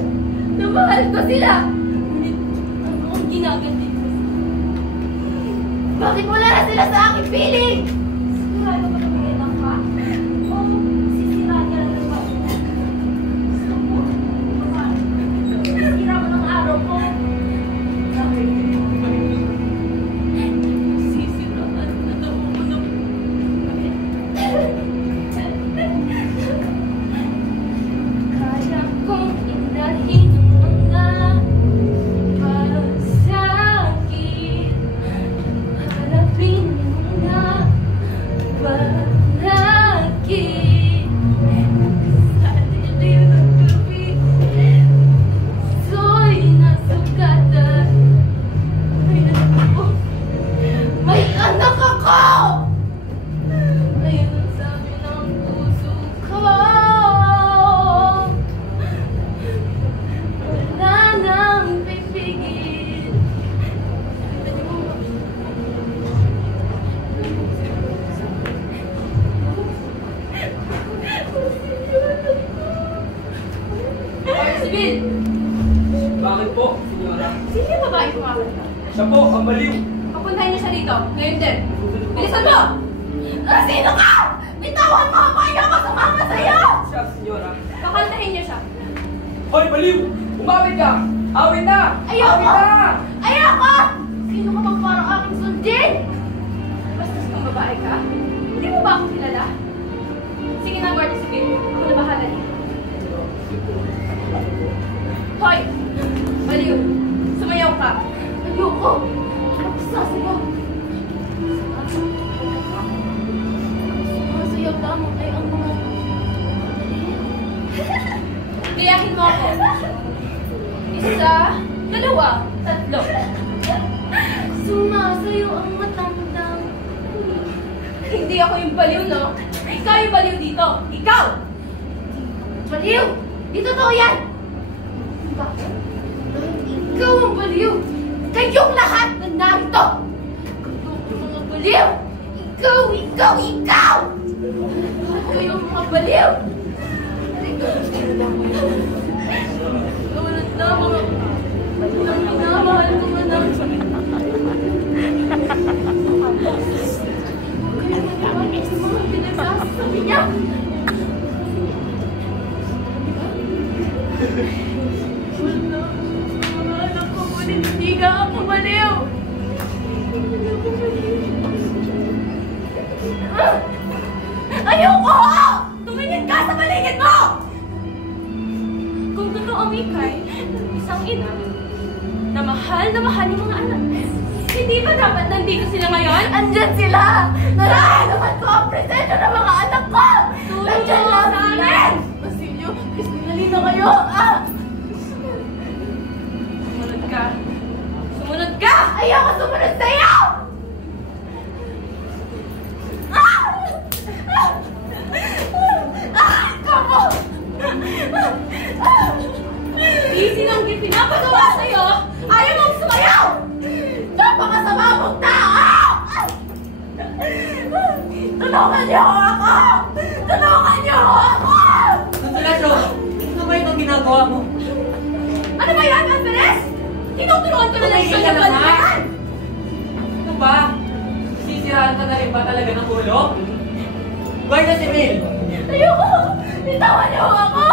na mahal ko sila! Ano ang ginaganti ko? Bakit wala na sila sa aking piling? Sigurado ka na may anak ka? O sisira niya lang ba? Gusto mo? Mahal. Sisira mo ng araw ko. Bakit? Sisiraan na daw ako ng... Kaya kong indahin ang mga pasakit. Harapin ang mga panakit. Sa dilim ng gabi, puso'y nasugatan. May anak ako! Ayun ang sabi ng puso ko. Wala nang pipigil. Hoy, si Bill! Bakit po, senyora? Sino yung babae kumakanta? Siya po, ang baliw. Papuntahin niyo siya dito. Ngayon din. Bilisan mo! Sino ka? Bitawan mo ako! Ayoko sumama sa'yo! Siya, senyora. Pakaltahin niyo siya. Hoy, baliw! Umawit ka! Awit na! Ayoko! Awit na! Ayoko! Sino ka bang parang aking sundin? Bastos kang babae ka? Hindi mo ba ako kilala? Sige na, Gordon, sige. Ako na bahala dito. Hoy! Baliw! Sumayaw ka! Ayoko! Ako sasayaw! Sumasayaw lamang ay ang mga... Gayahin mo ako! Isa, dalawa, tatlo. Sumasayaw ang matandang. Hindi ako yung baliw, no? Ikaw yung baliw dito. Ikaw! Baliw! Di totoo yan! Bakit? Dahil ikaw ang baliw. Kayong lahat na narito! Kayong mga baliw! Ikaw! Ikaw! Ikaw! Kayong mga baliw! Nawalan na mga... Ang minamahal ko na lang. Mga pinagsasabi niya. Wala. Mga anak ko, ngunit hindi ka ako baliw. Ayoko! Tumingin ka sa paligid mo! Kung totoo ang ikay, isang ina na mahal yung mga anak. Hindi ba dapat nandito sila ngayon? Andyan sila! Nararamdaman ko ang presensya ng mga anak ko! Andyan lang sa amin! Basilio, please, halina kayo! Sumunod ka! Sumunod ka! Ayoko sumunod sa'yo! Kamu! Easy lang yung pinapagawa sa'yo! Ayaw mong sumayaw! Napakasama mong tao! Tulungan niyo ako! Tulungan niyo ako! Consuelacio, ano ba itong ginagawa mo? Ano ba yan, Andres? Tinutulungan ko na lang siya ng balikan! Ano ba? Sisiraan ka na rin ba talaga ng ulo? Guardia Civil! Ayoko! Bitawan niyo ako!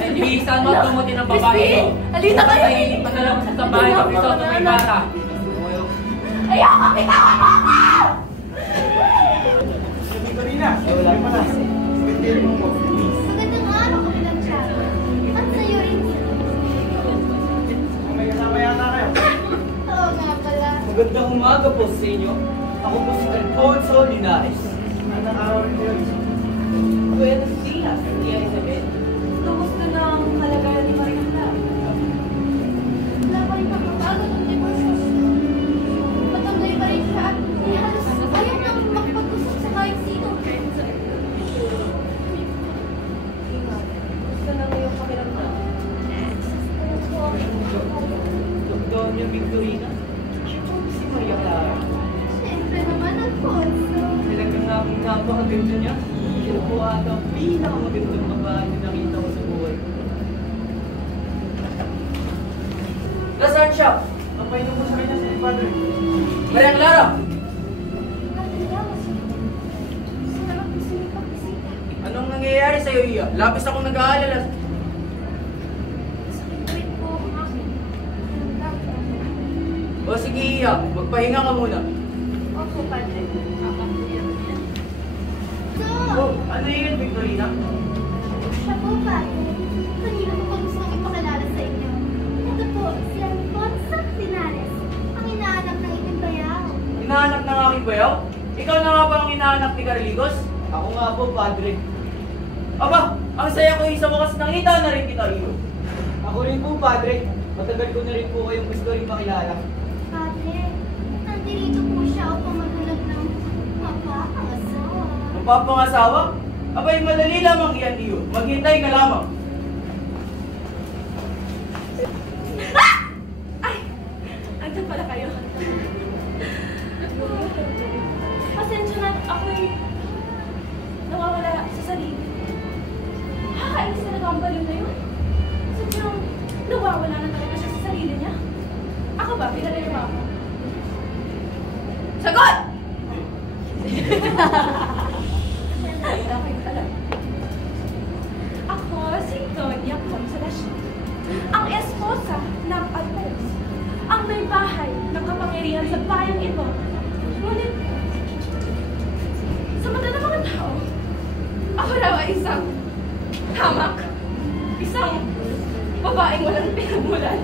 Ay, ibisan mo at tumutin ng babae Crispin! ito. Halina kayo! Pagkahiling pa na lang sa bahay ng piso at may bata. Ayoko! Bitawan mo ako! Karina, wala pa na. Sabihin mo po. Magandang araw, Kapitan Charo. At sa'yo rin. May kasama yata kayo. Oo nga pala. Magandang umaga po sa inyo. Ako po si Alfonso Linares. Anong araw rin kayo? Buenos dias, Tia Isabel. Kamusta na ang kalagayan ni Marimla? Wala pa rin pagbabago ng negosyo. Patuloy pa rin siya at halos ayaw nang makapag-usap sa kahit sino. Gusto na ngayong pakiramdam. Doña Victorina. Siya po si Maria Clara. Siyempre naman, Alfonso. Talagang napakaganda niya. Siya po ata Pinakamagandang babae na nakita ko sa buhay. Nasaan siya? Napainom mo sa kanya si Padre. Maria Clara! Anong nangyayari sa'yo, Iya? Labis akong nag-aalala. O sige, Iya. Magpahinga ka muna. Opo, Padre. Oh, ano yun, Victorina? Siya po, Padre. Kanina ko po gusto kong ipakilala sa inyo. Ito po, si Alfonso Linares, ang inaanak ng Itim Bayaw. Inaanak ng aking bayaw? Ikaw na nga ba ang inaanak ni Carligos? Ako nga po, Padre. Aba, ang saya ko sa wakas nakita na rin kita, Iyo. Ako rin po, Padre. Matagal ko na rin po kayong gusto rin makilala. Padre, nandito po siya upang magulag ng mapapangasawa. Mapapangasawa? Abay, madali lamang iyan, Iyo. Maghintay ka lamang. Andyan pala kayo. Pasensya na, ako'y nawawala sa sarili. Nakakainis talaga ang baliw na yun. Sadyang nawawala na talaga siya sa sarili niya. Ako ba, pinalalawa ako? Sagot! Ay, aking alam. Ako si Doña Consolacion, ang esposa ng Alfonso, ang may bahay ng kapangyarihan sa bayang ito. Ngunit, sa mata ng mga tao, ako raw ay isang hamak, isang babaeng walang pinagmulan.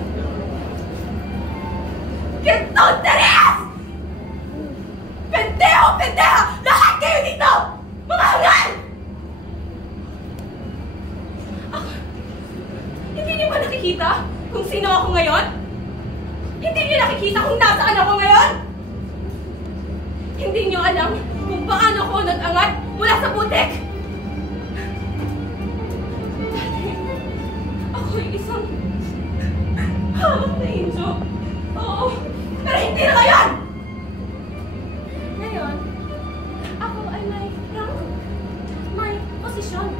Kentonteres! Pendeho! Pendeha! Lahat kayo dito! Mga hangal! Ako, hindi niyo ba nakikita kung sino ako ngayon? Hindi niyo nakikita kung nasaan ako ngayon? Hindi niyo alam kung paano ako nag-angat mula sa putik? Dati, ako'y isang hamak na inso. Oo, pero hindi na ngayon! Ngayon, ako ay may rango, may posisyon.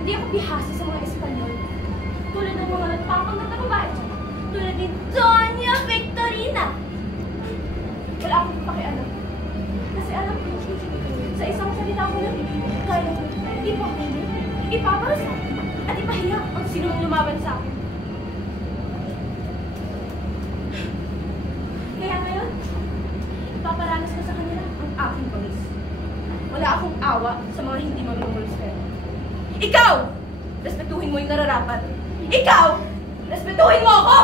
Hindi ako bihasa sa mga Espanyol. Tulad ng mga nagpapanggap na babae. Tulad ni Doña Victorina. Wala akong pakialam. Kasi alam ko, sa isang salita ko lang, kaya ipakulit, ipaparusa, at ipahiya ang sinong lumaban sa akin. Kaya ngayon, ipaparanas ko sa kanila ang aking pangis. Wala akong awa sa mga hindi marunong respeto. Ikaw! Respetuhin mo yung nararapat. Ikaw! Respetuhin mo ako!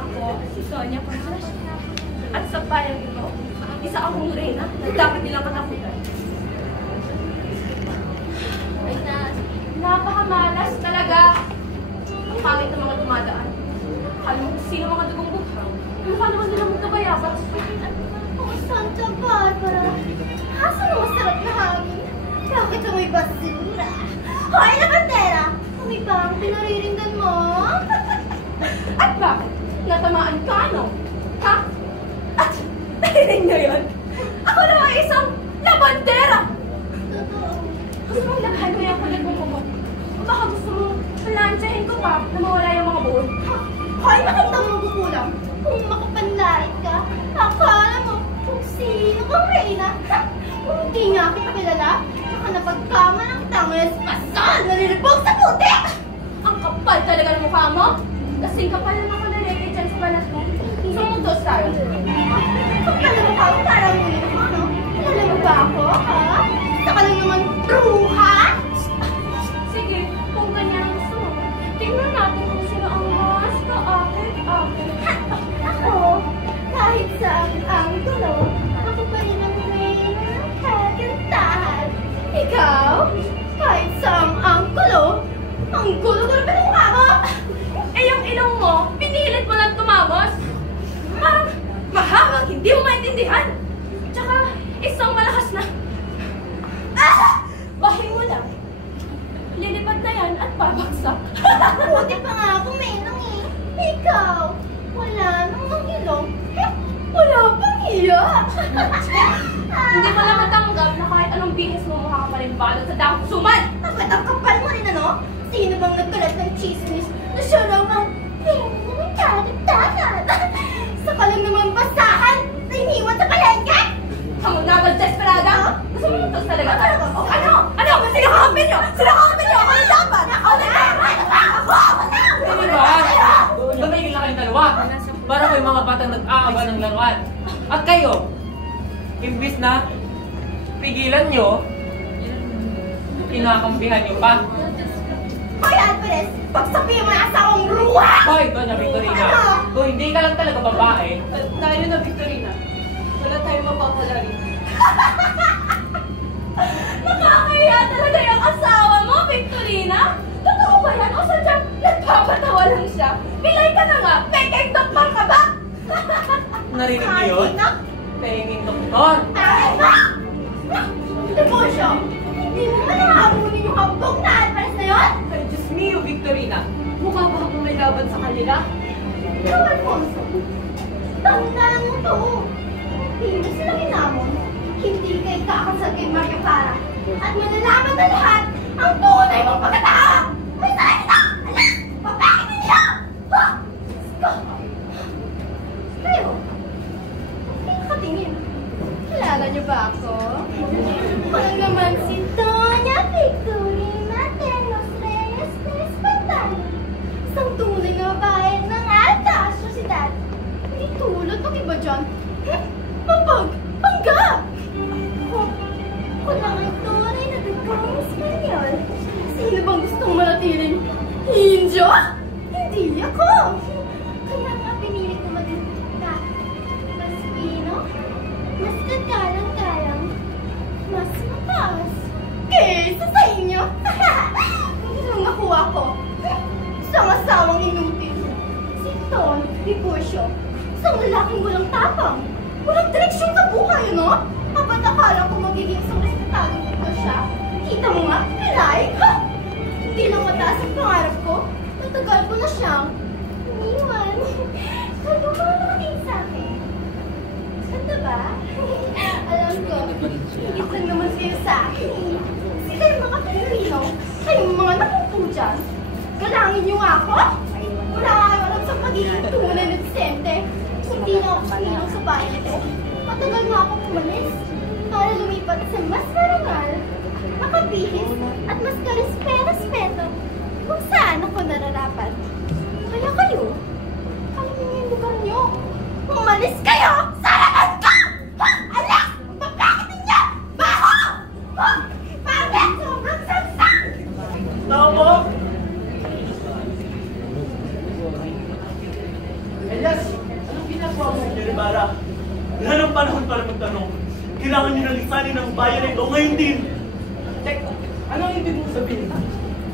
Ako, si Sonia Consolacion. At sa bayang ito, isa akong reyna na dapat nilang katakutan. Ay na, napakamalas talaga. Ang pangit ng mga dumadaan. Alam mo kung sino mga dugong bukhang. Mukha naman nila magkabayabas. Oh, Santa Barbara! Asa na masarap na hangin? Bakit amoy basura? Hoy, labandera! Amoy ba ang pinaririndan mo? At bakit? Natamaan ka, no? Ha? At narinig niyo yun? Ako na ay isang labandera! Totoo. Gusto mong laghan ko yung kulit mong kuko? O baka gusto mong palansyahin ko pa na mawala yung mga buon? Hoy, magandang magugulang! Kung makapanlait ka, akala mo kung sino kang reyna? Kung hindi nga kita kilala, saka napagkama ng tangis, pasal nalilibog sa putik! Ang kapal talaga ng mukha mo! Kasing kapal na ako nalete dyan sa balat mo. Sumutos tayo. Kapal na mukha mo parang ano? Kilala mo ba ako, ha? Saka lang naman bruha! Sige, kung ganyan ang gusto mo, tingnan natin kung sino ang mas kaakit-akit. Ako, kahit saan ang gulo, ako pa rin ang reyna ng kagandahan. Ikaw, kahit saan ang gulo pa ng mukha mo! Eh yung ilong mo, pinilit mo lang tumamos. Parang mahamang hindi mo maintindihan. Tsaka isang malakas na... Bahin mo lang. Lilipad na yan at babagsak. Buti pa nga ako, Menong eh. Ikaw, wala namang ilong. Wala pang Iyak! Hindi mo lang matanggap na kahit anong bihis mo mukha ka pa rin balot sa daang suman! Ba't ang kapal mo rin ano? Sino bang nagkalat ng chismis na siya raw ang naman karagdagan? Sa kalang naman basahan na iniwan sa palengke? Ang nagal desperada? Gusto mo ito talaga? Ano? Ano? Sinakapin niyo! Sinakapin niyo! Ako na dapat! Ako na! Hindi ba? Tumigil na kayong dalawa. Para ko yung mga batang nag-aaba ng laruan. At kayo, imbis na pigilan nyo, kinakampihan nyo pa. Hoy, Alvarez! Pagsabihin mo na asawang ruwa! Hoy, Doña Victorina! Kung hindi ka lang talaga babae, Tayo na, Victorina. Wala tayong mapapalari. Nakakahiya talaga yung asawa mo, Victorina! Totoo ba yan? O sadyang nagpapatawa lang siya? Pilay ka na nga! Pekeng doktor ka ba? narinig niyo yun? Penging doktor! Devocio! Hindi mo man nakahamunin yung hambog na Alvarez na yun? Ay, Diyos mio, Victorina! Mukha ba akong may laban sa kanila? Ikaw, Alfonso. Tandaan mo to. Hindi mo sila hinamon. Hindi kay kakasal kay Maria Clara. At malalaman na lahat ang tunay mong pagkatao! May sakit ito! Alas! Papakit ninyo! Ha! Kayo? Kayo katingin. Kilala niyo ba ako? Ako naman si Doña Victorina de los Reyes de Espantayo. Isang tunay na babae ng alta sosyedad. Hindi tulad ng iba dyan. Pangga! Ako lang ang tunay na dugong Espanyol. Sino bang gustong manatiling Indio? Hindi ako! Kaya nga pinili ko maging mas pino, mas kagalang-galang, mas mataas kaysa sa inyo. Hindi lang nakuha ko. Isang asawang inutil. Si Don Tiburcio. Isang lalaking walang tapang. Walang direksyon sa buhay, ano? Kapat akala ko magiging isang respetadong ito siya. Kita mo nga, pilay. Ha! Hindi lang mataas ang pangarap ko. Natagal ko na siyang iniwan. Sabi mo na nakatingin sa akin. Ganda ba? Alam ko, higit lang naman kayo sa akin. Sila yung mga Pilipino. Kayong mga nakupo dyan. Galangin niyo nga ako? Wala nga kayo alam sa pagiging tunay na disente. Hindi na ako sinang sa bayan ito. Matagal nga ako umalis para lumipat sa mas marangal, makabihis at mas karespeto kung saan ako nararapat. Kaya kayo, alam niyo yung lugar niyo. Umalis kayo! Sarakan ko! Ha! Alas! Bakit ninyo? Baho! Ha! Bakit? Sobrang saksak! Tao po! Elias, anong ginagawa mo? Sir Ibarra, wala ng panahon para magtanong. Kailangan niyo na lisanin ang bayan na ito ngayon din. Teka, anong ibig mo sabihin?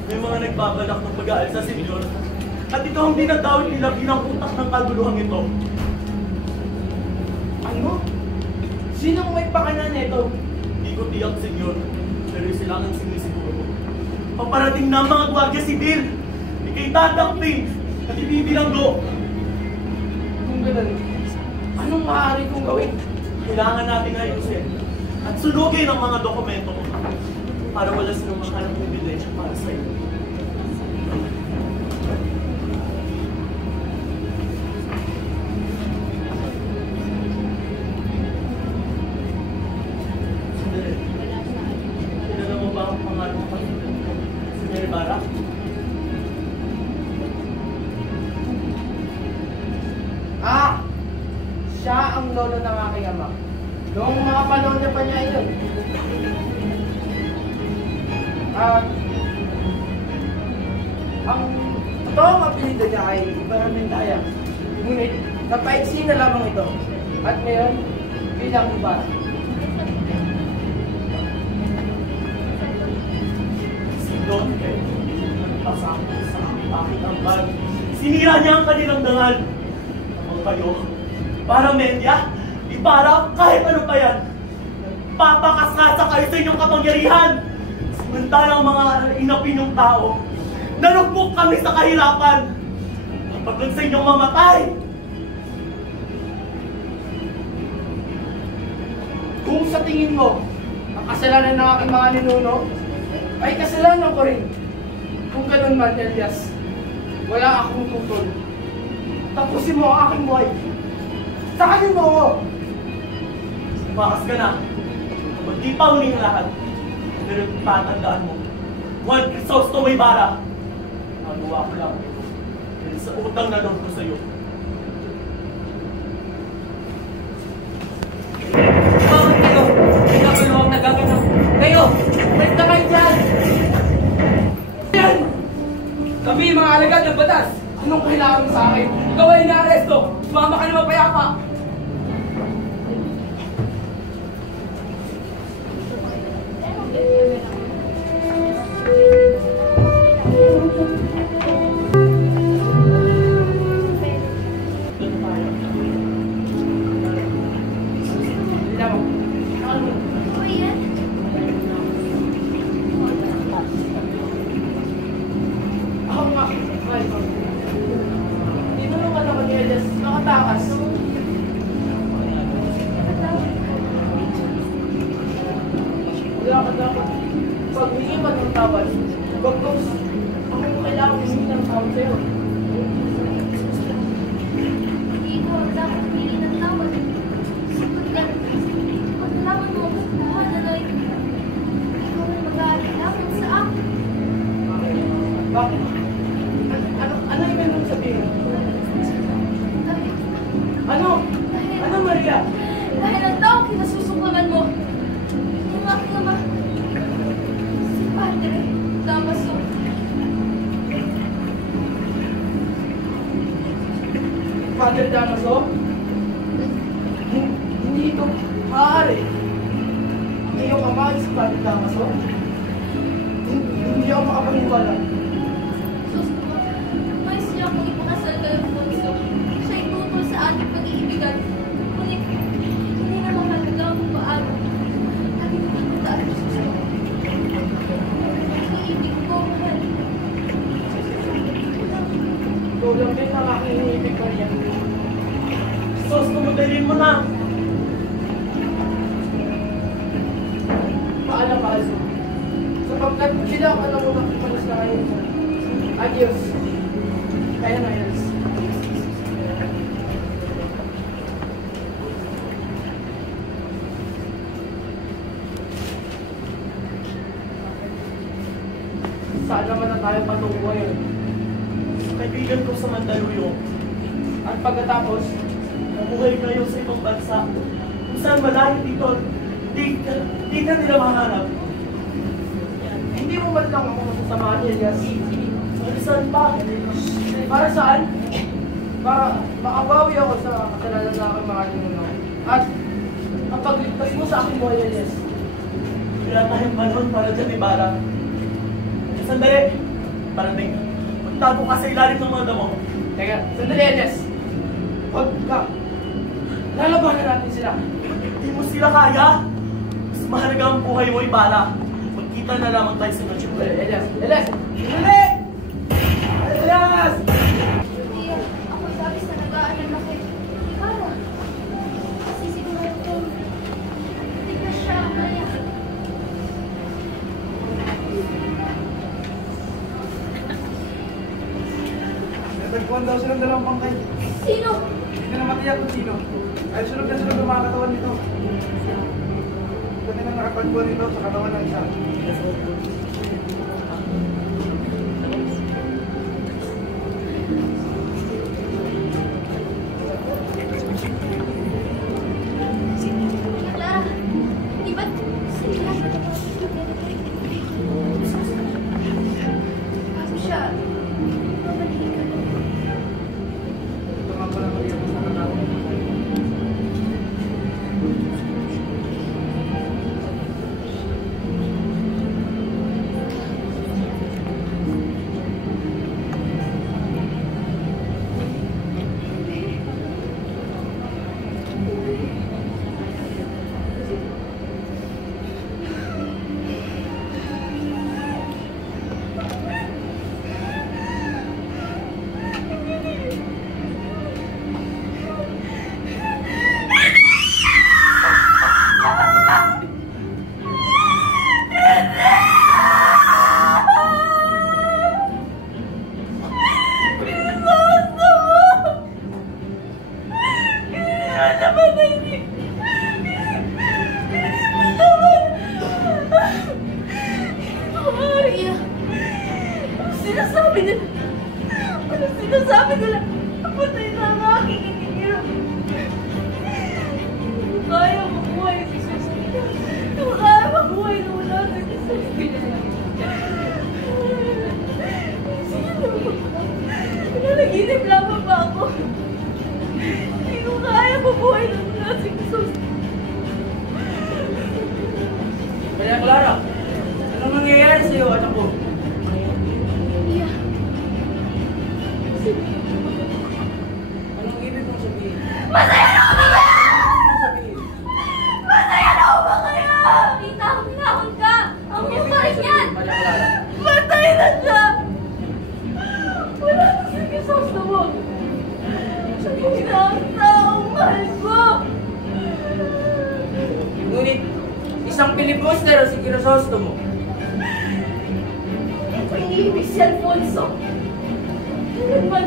May mga nagbabalak ng pag-aalsa, Senyor. At ito ang dinadawit nila bilang utak ng kaguluhang ito. Ano? Sinong may pakanan nito? Hindi ko tiyak, Senyor. Pero sila ang sinisiguro. Paparating na ang mga gwardiya sibil. Ikay tatangping at ibibilanggo. Kung ganun, anong maaari kong gawin? Kailangan natin ayusin at sunugin ang mga dokumento mo para wala silang makahanap ng ebidensya para sa iyo. Sandali. Kilala mo ba ang pangalan mo? Si Mary Barra? Ah! Siya ang lolo ng aking ama. Noong mga panahon niya pa niya yun. At ang totoong apelido niya ay Ibarra. Ngunit napaiksi na lamang ito. At ngayon, bilang Ibarra. Si Don Pedro, nagpasama sa aking ambag. Sinira niya ang kanilang dangal. Kapag kayo, para media, Ibarra, kahit ano pa yan, papakasasa kayo sa inyong kapangyarihan. Samantalang mga inapinyong tao, nalugbok kami sa kahirapan. Kapag lang sa inyong mamatay, Kung sa tingin mo, ang kasalanan ng aking mga ninuno, ay kasalanan ko rin. Kung ganun man, Elias, wala akong tutol. Tapusin mo ang aking buhay. Sakanin mo ako! Tumakas ka na. Kapag di pa huling lahat, pero tatandaan mo, Juan Crisostomo Ibarra, nagawa ko lang dahil sa utang na loob ko sa'yo. Bakit kayo? Hindi na kayo ang nagaganap. Kayo! Balik na kayo dyan! Yan! Kami mga alagad ng batas. Anong kailangan mo sa akin? Ikaw ay inaaresto. Sumama ka na mapayapa. Ano ibig mong sabihin? Ano? Ano, Maria? Dahil ang taong kinasusuklaman mo, yung aking ama, si Padre Damaso. Padre Damaso? Hindi ito maaari. Ang iyong ama ay si Padre Damaso? Hindi ako makapaniwala. Nais niya akong ipakasal kay Alfonso. Siya'y tutol sa ating pag-iibigan. Ngunit, hindi na mahalaga kung paano. Lagi ko pagkataan ko sa iyo. Pag-iibig ko, mahal. Ikaw lang din ang aking iniibig, Maria. Sos, kumudalin mo na! Paalam, Alzo. Sapagkat sila ang alam mo makipalas na ngayon. Adios. Kaya na, Elias. Saan naman na tayo patungo ngayon? Kaibigan ko sa Mandaluyong. At pagkatapos, Nabuhay kayo sa ibang bansa. Kung saan malayo dito, di ka nila mahanap. hindi mo man lang ako masasamahan, Elias. Ano saan pa? Para saan? Para makabawi ako sa kasalanan na aking mga ninuno. At kapagligtas mo sa aking buhay, Elias. Wala tayong panahon para dyan, Ibarra. Sandali! Parating, magtago ka sa ilalim ng mga damo. Teka, sandali, Elias. Pagka, lalabanan natin sila. Hindi mo sila kaya. Mas mahalaga ang buhay mo, Ibarra. Magkita na lamang tayo sa noche. Elias! Elias! Sandali! Elias! Hindi, ako labis na nag-aaral na kay Ibarra. Kasi siguro ko, hindi na siya kaya. Nagkuhan daw silang dalawang bangkay. Sino? Hindi na matiyak kung sino. Ay sunod na sunod ang mga katawan nito. Ito na nakapagkuhan nito sa katawan ng isa. Clara, di ba't sila? Bago siya, babalikan. Ito nga pala matiyak sa katawan. sinasabi nila? Ano sinasabi nila? Napatay na ang aking inihirap. Hindi ko kaya mabuhay sa Sospina. Hindi ko kaya mabuhay na wala sa Sospina. Sino? Nanaginip lamang ba ako? Hindi ko kaya mabuhay na wala sa Sospina. Maria Clara, anong nangyayari sa'yo, anak ko? Iya. Anong ibig mong sabihin? Masaya na ako mamaya! Anong sabihin? Masaya na ako mamaya! Hinahon ka! Ang mukha rin yan! Maria Clara. Matay na siya! Wala na sa kisosto mo! Siya ang taong mahal ko! Ngunit, isang pilibuster si Crisostomo. Hindi ko iniibig si Alfonso. Kailanman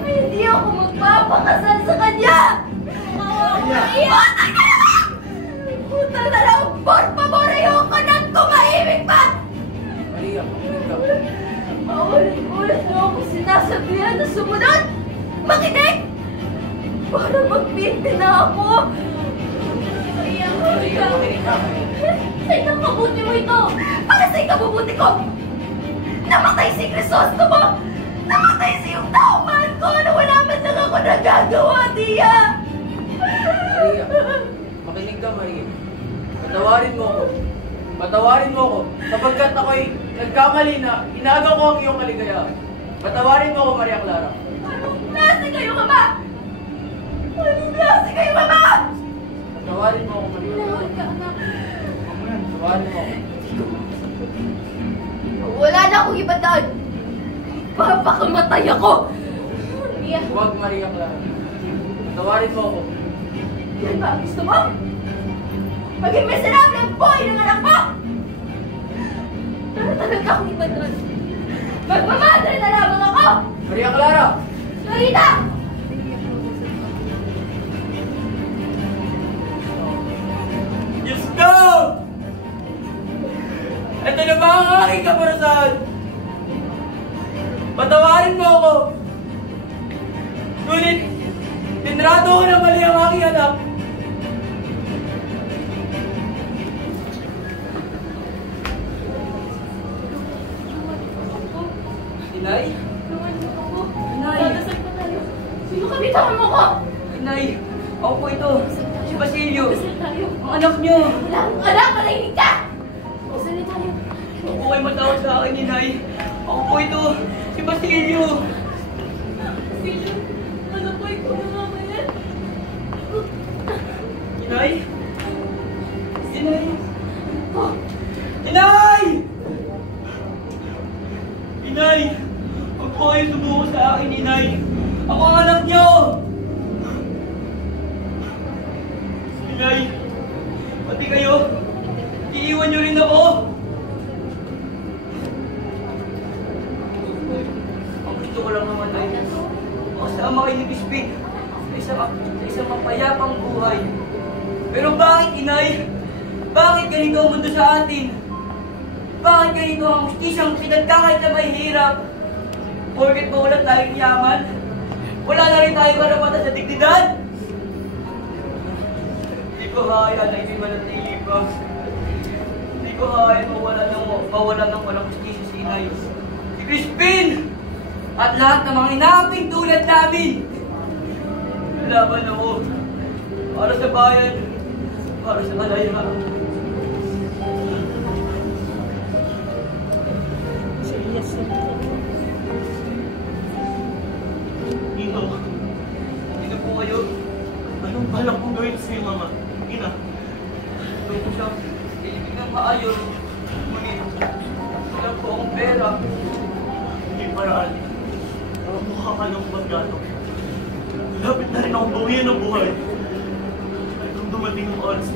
ay hindi ako magpapakasal sa kanya! Iiwan ka naman! Puta na lang! Por favor, ayoko nang tumahimik pa! Maria, makinig ka. Paulit-ulit mo ako sinasabihan na sumunod! Makinig! Para magpinti na ako! Maria, makinig ka. Sa ikabubuti mo ito! Para sa ikabubuti ko! Namatay si Crisostomo! Namatay si yung taong mahal ko na wala man lang ako nagagawa, Tia! Maria, makinig ka, Maria. Patawarin mo ako. Patawarin mo ako. Sapagkat ako'y nagkamali na inagaw ko ang iyong kaligayahan. Patawarin mo ako, Maria Clara. Anong klase kayo, Mama? Anong klase kayo, Mama? Patawarin mo ako, Maria Clara. Pinahon ka, anak. Patawarin mo ako. Wala na akong ibandaan. Papakamatay ako! Tia, Huwag, Maria Clara. Patawarin mo ako. yan ba ang gusto mo? Maging miserable ang buhay ng anak mo! Pero talaga akong ibandaan. Magmamadre na lamang ako! Maria Clara! Clarita! Diyos ko! Ito na ba ang aking kaparasan? Patawarin mo ako! Ngunit, tinrato ko na mali ang aking anak. Inay? Tulungan mo ako. Inay. Dadasal pa tayo. Sino ka? Bitawan mo ko! Inay, ako po ito. Si Basilio. Dasal tayo. Ang anak niyo. Wala akong anak! Malahimik ka! Dasal tayo. Huwag po kayo matawag sa akin, Inay. Ako po ito. Si Basilio. Silyo, ano po ikaw na mamaya? Inay? Inay? Oh, Inay! Inay! Huwag po kayo sumuko sa akin, Inay. Ako ang anak niyo! Inay! Pati kayo, iiwan niyo rin ako! Ang gusto ko lang naman ay makasama kayo ni Bispin sa isang mapayapang buhay. Pero bakit, Inay? Bakit ganito ang mundo sa atin? Bakit ganito ang justisyang pinagkakait na may hirap? Porket ba wala tayong yaman? Wala na rin tayong karapatan sa dignidad? Hindi ko kaya na ito'y manatili pa. Hindi ko kaya mawala ng walang justisya si Inay. Si Crispin! At lahat ng mga inaping tulad namin! Laban ako para sa bayan, para sa kalayaan. Ino, Sino po kayo? anong balak kong gawin sa'yo, Mama? Ina, Ito po siya. Ilibig ng maayos. Ngunit, wala po akong pera. hindi paraan. Mukha ka ng paggato. Lapit na rin akong bawian ng buhay. At kung dumating ang oras,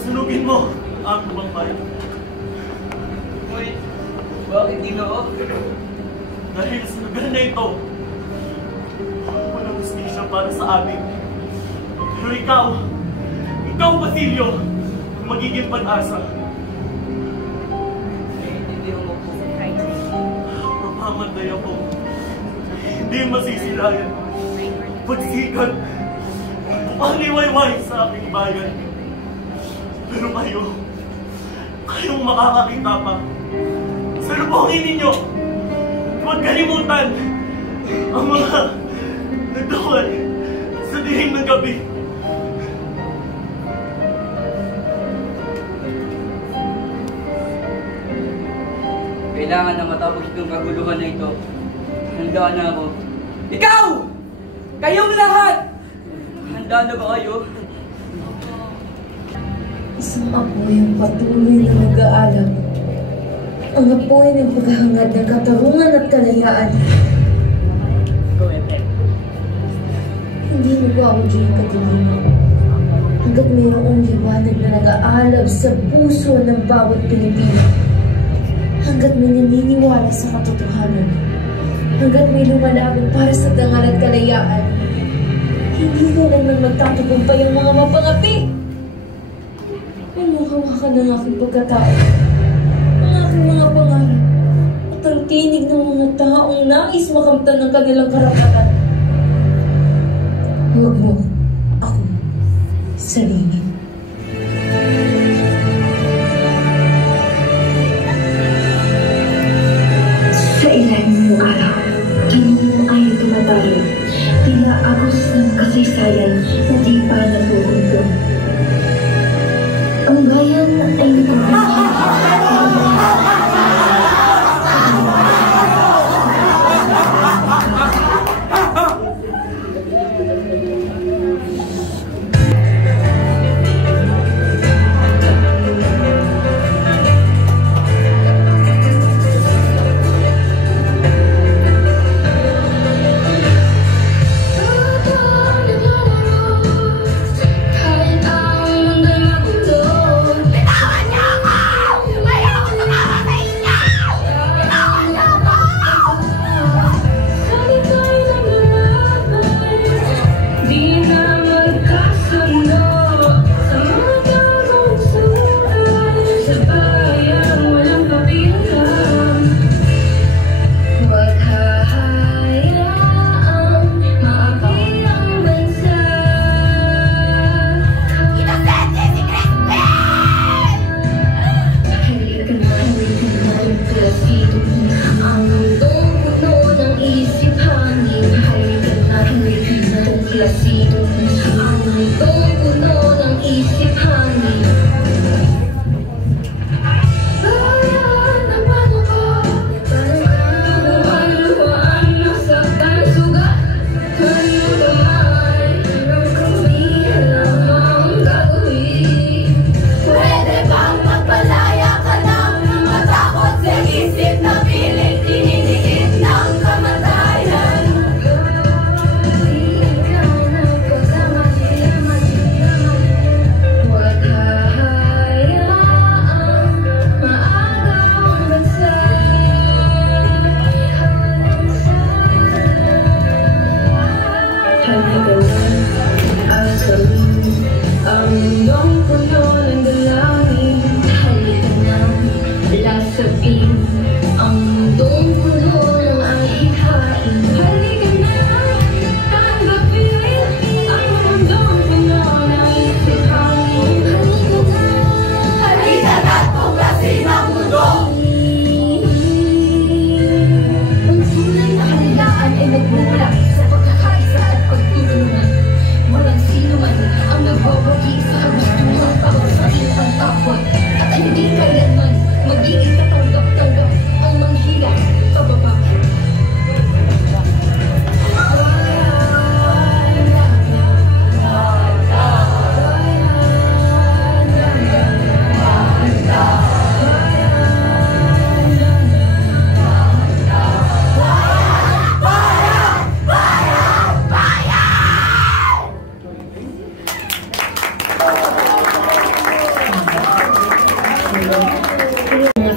sunugin mo ang aming bayan. Ngunit, bakit di na ako? Dahil sa lugar na ito, walang hustisya para sa amin. Pero ikaw, Basilio, ang magiging pag-asa. Naiintindihan mo po. buhay ako. Hindi masisilayan. Pagsikat, paliwayway sa aking bayan. Pero kayong makakakita pa. Salubungin ninyo. Huwag kalimutan ang mga nagdawal sa dilim ng gabi. Kailangan na matapos itong kaguluhan na ito. Handa na ako. Ikaw! Kayong lahat! Handa na ba kayo? Isang apoy ang patuloy na mag-aalab. Ang apoy ng paghahangad ng katarungan at kalayaan. Hindi nag-audyo yung katiliman. Hanggat mayroong liwanag na nag-aalab sa puso ng bawat Pilipino. Hanggat may naniniwala sa katotohanan. Hanggat may lumalaban para sa dangal at kalayaan. Hindi kailanman magtatagumpay ang mga mapangapi. Mamuhawakan ng aking pagkatao. Ang aking mga pangarap. At ang tinig ng mga taong nais makamtan ng kanilang karapatan. Huwag mo ako salingin. Sa ilalim ng araw, tanong ay tumatalo. Tila agos ng kasaysayan na di pa natuhundo. Ang bayan ay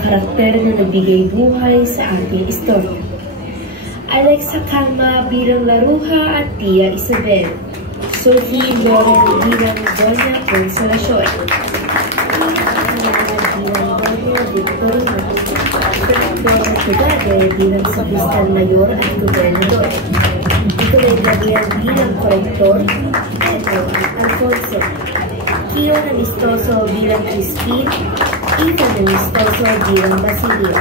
karakter na nagbigay buhay sa ating istorya. Alexa Calma bilang Laruja at Tia Isabel. Sophie Loren bilang Doña Consolacion. Tia bilang Doña Victorina. Victor Tugade bilang Sakristan Mayor at Gobernador. Nicolay Gabriel bilang Korektor, Pedro at Alfonso. Kio Namistoso bilang Christine, Ethan Namistoso bilang Basilio.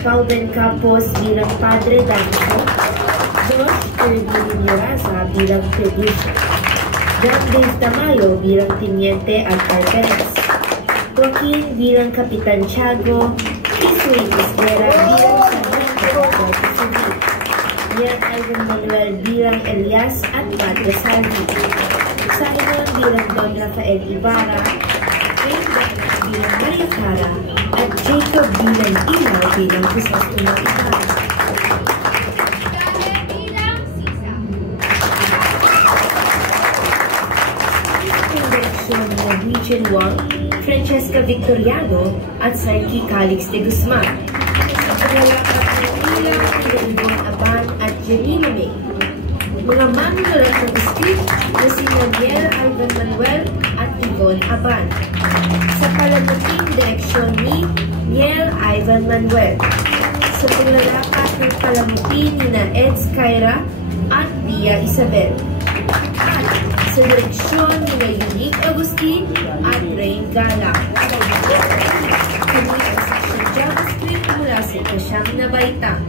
Calvin Campos bilang Padre Danzo, George Erwin Lloraza bilang Fiducia, John Dave Tamayo bilang Teniente at Perez, Joaquin bilang Kapitan Tiago, Isui Isguera bilang Sargento Civil, Niel Ivan Manuel bilang Elias at Padre Salvi, Simon bilang Don Rafael Ibarra, Wayne Bennett bilang Maria Clara, at Jacob bilang Ilaw bilang Crisostomo Ibarra. Kale bilang Sisa. Ang direksyon ng Region 1, Francesca Victoriano at Sarki Calix de Guzman. Ang paglalakap ng Ilaw, Leon Aban at Janina May. Mga manunulat ng script na si Daniel Ivan Manuel at Yvonne Aban. Sa palamuting direksyon ni Niel Ivan Manuel. Sa paglalakas ng palamuti ni na Ed Skyra at Bia Isabel. At sa direksyon ni na Unique Agustin at Rain Gala. Kami ang section JavaScript mula sa Kasyang na Baitang.